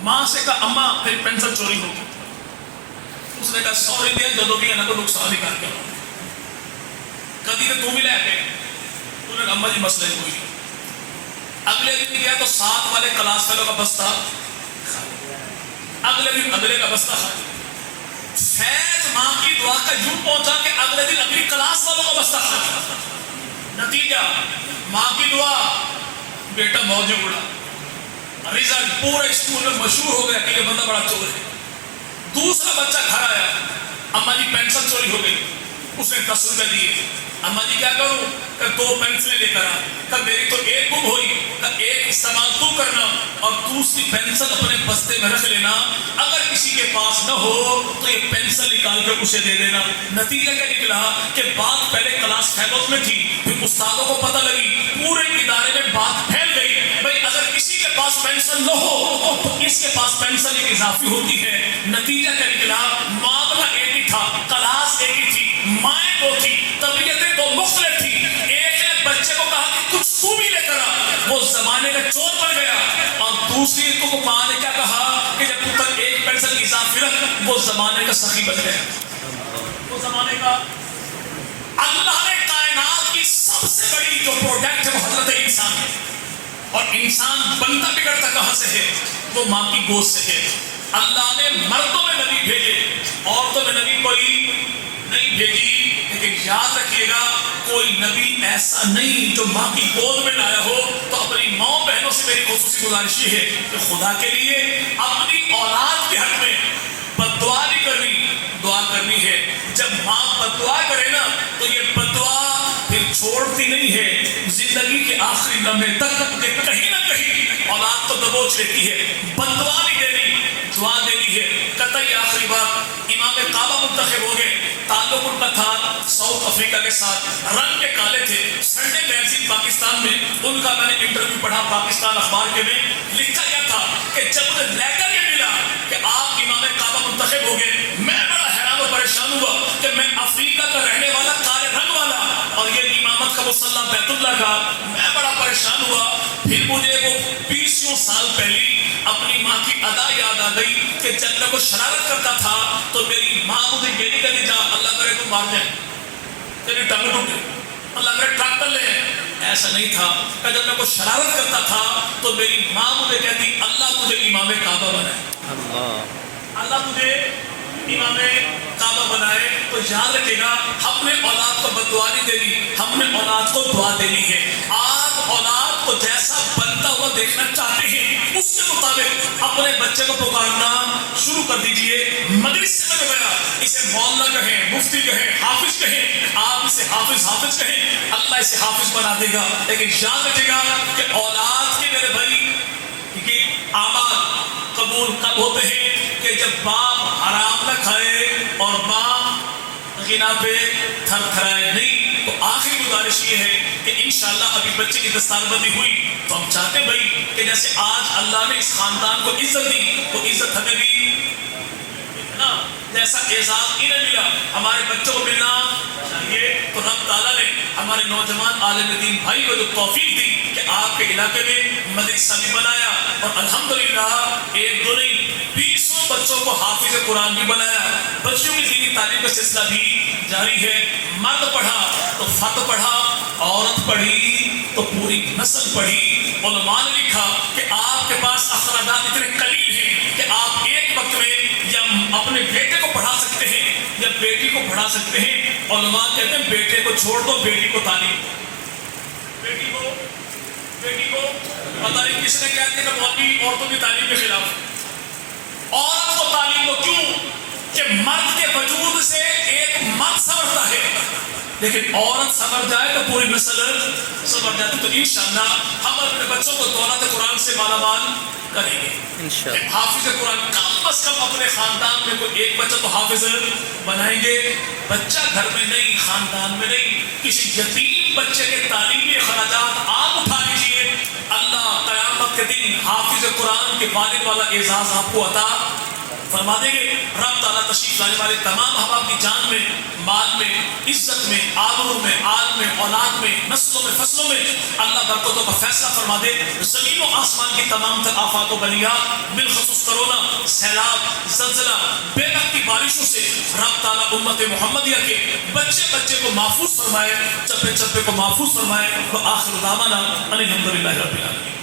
ماں سے کہا اماں میری پینسل چوری ہو گئی۔ اس نے کہا سوری دیا جو بھی ہے نا تو نقصان ہی کر کے کدی تو بھی لے گئے۔ انہوں نے کہا اماں جی مسئلہ کوئی نہیں۔ اگلے دن گیا تو 7 والے کلاس فیلو کا بستہ، اگلے دن اگلے کا بستہ خالی۔ فیض ماں کی دعا کا یوں پہنچا کہ اگلے دن اگلی کلاس والوں کا بستہ خالی۔ نتیجہ ماں کی دعا، بیٹا موجے اڑا، رزلٹ پورے اسکول میں مشہور ہو گیا کہ یہ بندہ بڑا چور ہے۔ دوسرا بچہ گھر آیا، اماں جی پینسل چوری ہو گئی۔ اس نے 10 روپے دیے۔ اماں جی کیا کروں؟ کہ 2 پینسلیں لے کر آ۔ کہ میری تو ایک گم ہوئی، کہ ایک استعمال تو کرنا اور دوسری پینسل اپنے بستے میں رکھ لینا، اگر کسی کے پاس نہ ہو تو یہ پینسل نکال کر اسے دے دینا۔ نتیجہ کیا نکلا کہ بات پہلے کلاس فیلوز میں تھی، پھر استادوں کو پتہ لگی، پورے ادارے میں بات پھیل گئی، بھائی اگر کسی کے پاس پینسل نہ ہو تو اس کے پاس پینسل ایک اضافی ہوتی ہے۔ نتیجہ کیا نکلا؟ معاملہ ایک ہی تھا، کلاس ایک ہی تھی، مائیں دو تھی، طبیعتیں دو مختلف تھی۔ ایک نے بچے کو کہا کہ کچھ تو بھی لے کر آ، وہ زمانے کا چور بن گیا، اور دوسری کو ماں نے کیا کہا کہ جب پتر ایک پینسل اضافی رکھ، وہ زمانے کا سخی بن گیا، وہ زمانے کا۔ اللہ نے کائنات کی سب سے بڑی جو پروڈکٹ ہے وہ حضرت انسان ہے، اور انسان بنتا بگڑتا کہاں سے ہے؟ وہ ماں کی گود سے ہے۔ اللہ نے مردوں میں نبی بھیجے، عورتوں میں نبی کوئی نہیں بھیجی، لیکن یاد رکھیے گا کوئی نبی ایسا نہیں جو ماں کی گود میں لایا ہو۔ تو اپنی ماں بہنوں سے میری خصوصی گزارش یہ ہے کہ خدا کے لیے اپنی اولاد کے حق میں بد دعا نہیں کرنی، دعا کرنی ہے۔ جب ماں بد دعا کرے نا تو یہ بد دعا پھر چھوڑتی نہیں ہے، زندگی کے آخری لمحے تک کہیں نہ کہیں اولاد تو دبوچ لیتی ہے۔ بد دعا نہیں دینی، دعا دینی ہے۔ قطعی آخری بات، امام کعبہ منتخب ہو گئے، تعلق ان کا تھا ساؤتھ افریقہ کے ساتھ، رنگ کے کالے تھے۔ سنڈے میگزین پاکستان میں ان کا میں نے انٹرویو پڑھا، پاکستان اخبار کے میں لکھا گیا تھا کہ جب انہیں لیٹر یہ ملا کہ آپ امام کعبہ منتخب ہو گئے، میں بڑا حیران و پریشان ہوا کہ میں افریقہ کا رہنے والا، کالے رنگ والا، اور یہ امامت کا مصلی بیت اللہ کا، میں بڑا پریشان ہوا۔ پھر مجھے وہ 20 سال پہلی اپنی ماں کی ادا یاد آ گئی کہ جب میں وہ شرارت کرتا تھا تو میری ماں مجھے یہ نہیں کہتی جا اللہ کرے تو مار جائے، تیری ٹنگ ٹوٹے، اللہ کرے ٹریکٹر لے۔ ایسا نہیں تھا کہ جب میں وہ شرارت کرتا تھا تو میری ماں مجھے کہتی اللہ تجھے امام کعبہ بنائے، اللہ تجھے امام کعبہ بنائے۔ تو یاد رکھے گا ہم نے اولاد کو بد دعا نہیں دینی، ہم نے اولاد کو دعا دینی ہے۔ آپ اولاد کو جیسا بنتا ہوا دیکھنا چاہتے ہیں اس کے مطابق اپنے بچے کو پکارنا شروع کر دیجئے۔ مدرسے میں گیا، اسے مولانا کہیں، مفتی کہیں، حافظ کہیں، آپ اسے حافظ کہیں، اللہ اسے حافظ بنا دے گا۔ لیکن یاد رکھے گا کہ اولاد کے میرے بھائی یہ اعمال قبول کب ہوتے ہیں؟ کہ جب باپ حرام نہ کھائے اور ماں غنا پہ تھر تھرائے نہیں۔ تو آخری گزارش یہ ہے کہ انشاءاللہ ابھی بچے کی دستار بندی ہوئی تو ہم چاہتے بھائی کہ جیسے آج اللہ نے اس خاندان کو عزت دی تو عزت ہمیں بھی نا، جیسا اعزاز انہیں ملا ہمارے بچوں کو ملنا چاہیے۔ تو رب تعالیٰ نے ہمارے نوجوان عالم دین بھائی کو جو توفیق دی کہ آپ کے علاقے میں مدرسہ بھی بنایا، اور الحمدللہ 1 2 نہیں 20 بچوں کو حافظ قرآن بھی بنایا. بچوں کی دینی تعلیم کا سلسلہ بھی جاری ہے. مرد پڑھا تو فرد پڑھا, عورت پڑھی تو پوری نسل پڑھی. علماء نے لکھا کہ آپ کے پاس اخراجات اتنے قلیل ہیں کہ آپ ایک وقت میں یا اپنے بیٹے کو پڑھا سکتے ہیں یا بیٹی کو پڑھا سکتے ہیں. علماء کہتے ہیں بیٹے کو چھوڑ دو, بیٹی کو تعلیم. بیٹی کو پتہ نہیں کس نے کہا کہ مولوی عورتوں کی تعلیم کے خلاف. عورت کو تعلیم دو. کیوں کہ مرد کے وجود سے ایک مرد سنورتا ہے, لیکن عورت سنور جائے تو پوری نسل سنور جاتی. تو انشاءاللہ ہم اپنے بچوں کو دولت قرآن سے مالا مال کریں گے. حافظ قرآن کم از کم اپنے خاندان میں کوئی ایک بچہ تو حافظ بنائیں گے. بچہ گھر میں نہیں, خاندان میں نہیں, کسی یتیم بچے کے تعلیمی اخراجات آپ اٹھا لیجیے. اللہ قیامت کے دن حافظ قرآن کے والد والا اعزاز آپ کو عطا فرما دیں گے. رب تعالیٰ تشریف لانے والے تمام احباب کی جان میں, مال میں, عزت میں, آبرو میں, آل میں, اولاد میں, نسلوں میں, فصلوں میں اللہ برکتوں کا فیصلہ فرما دے. زمین و آسمان کی تمام تر آفات و بلیات, بالخصوص کرونا, سیلاب, زلزلہ, بے وقتی بارشوں سے رب تعالیٰ امت محمدیہ کے بچے بچے کو محفوظ فرمائے, چپے چپے کو محفوظ فرمائے. وآخر دعوانا ان الحمد للہ رب العالمین.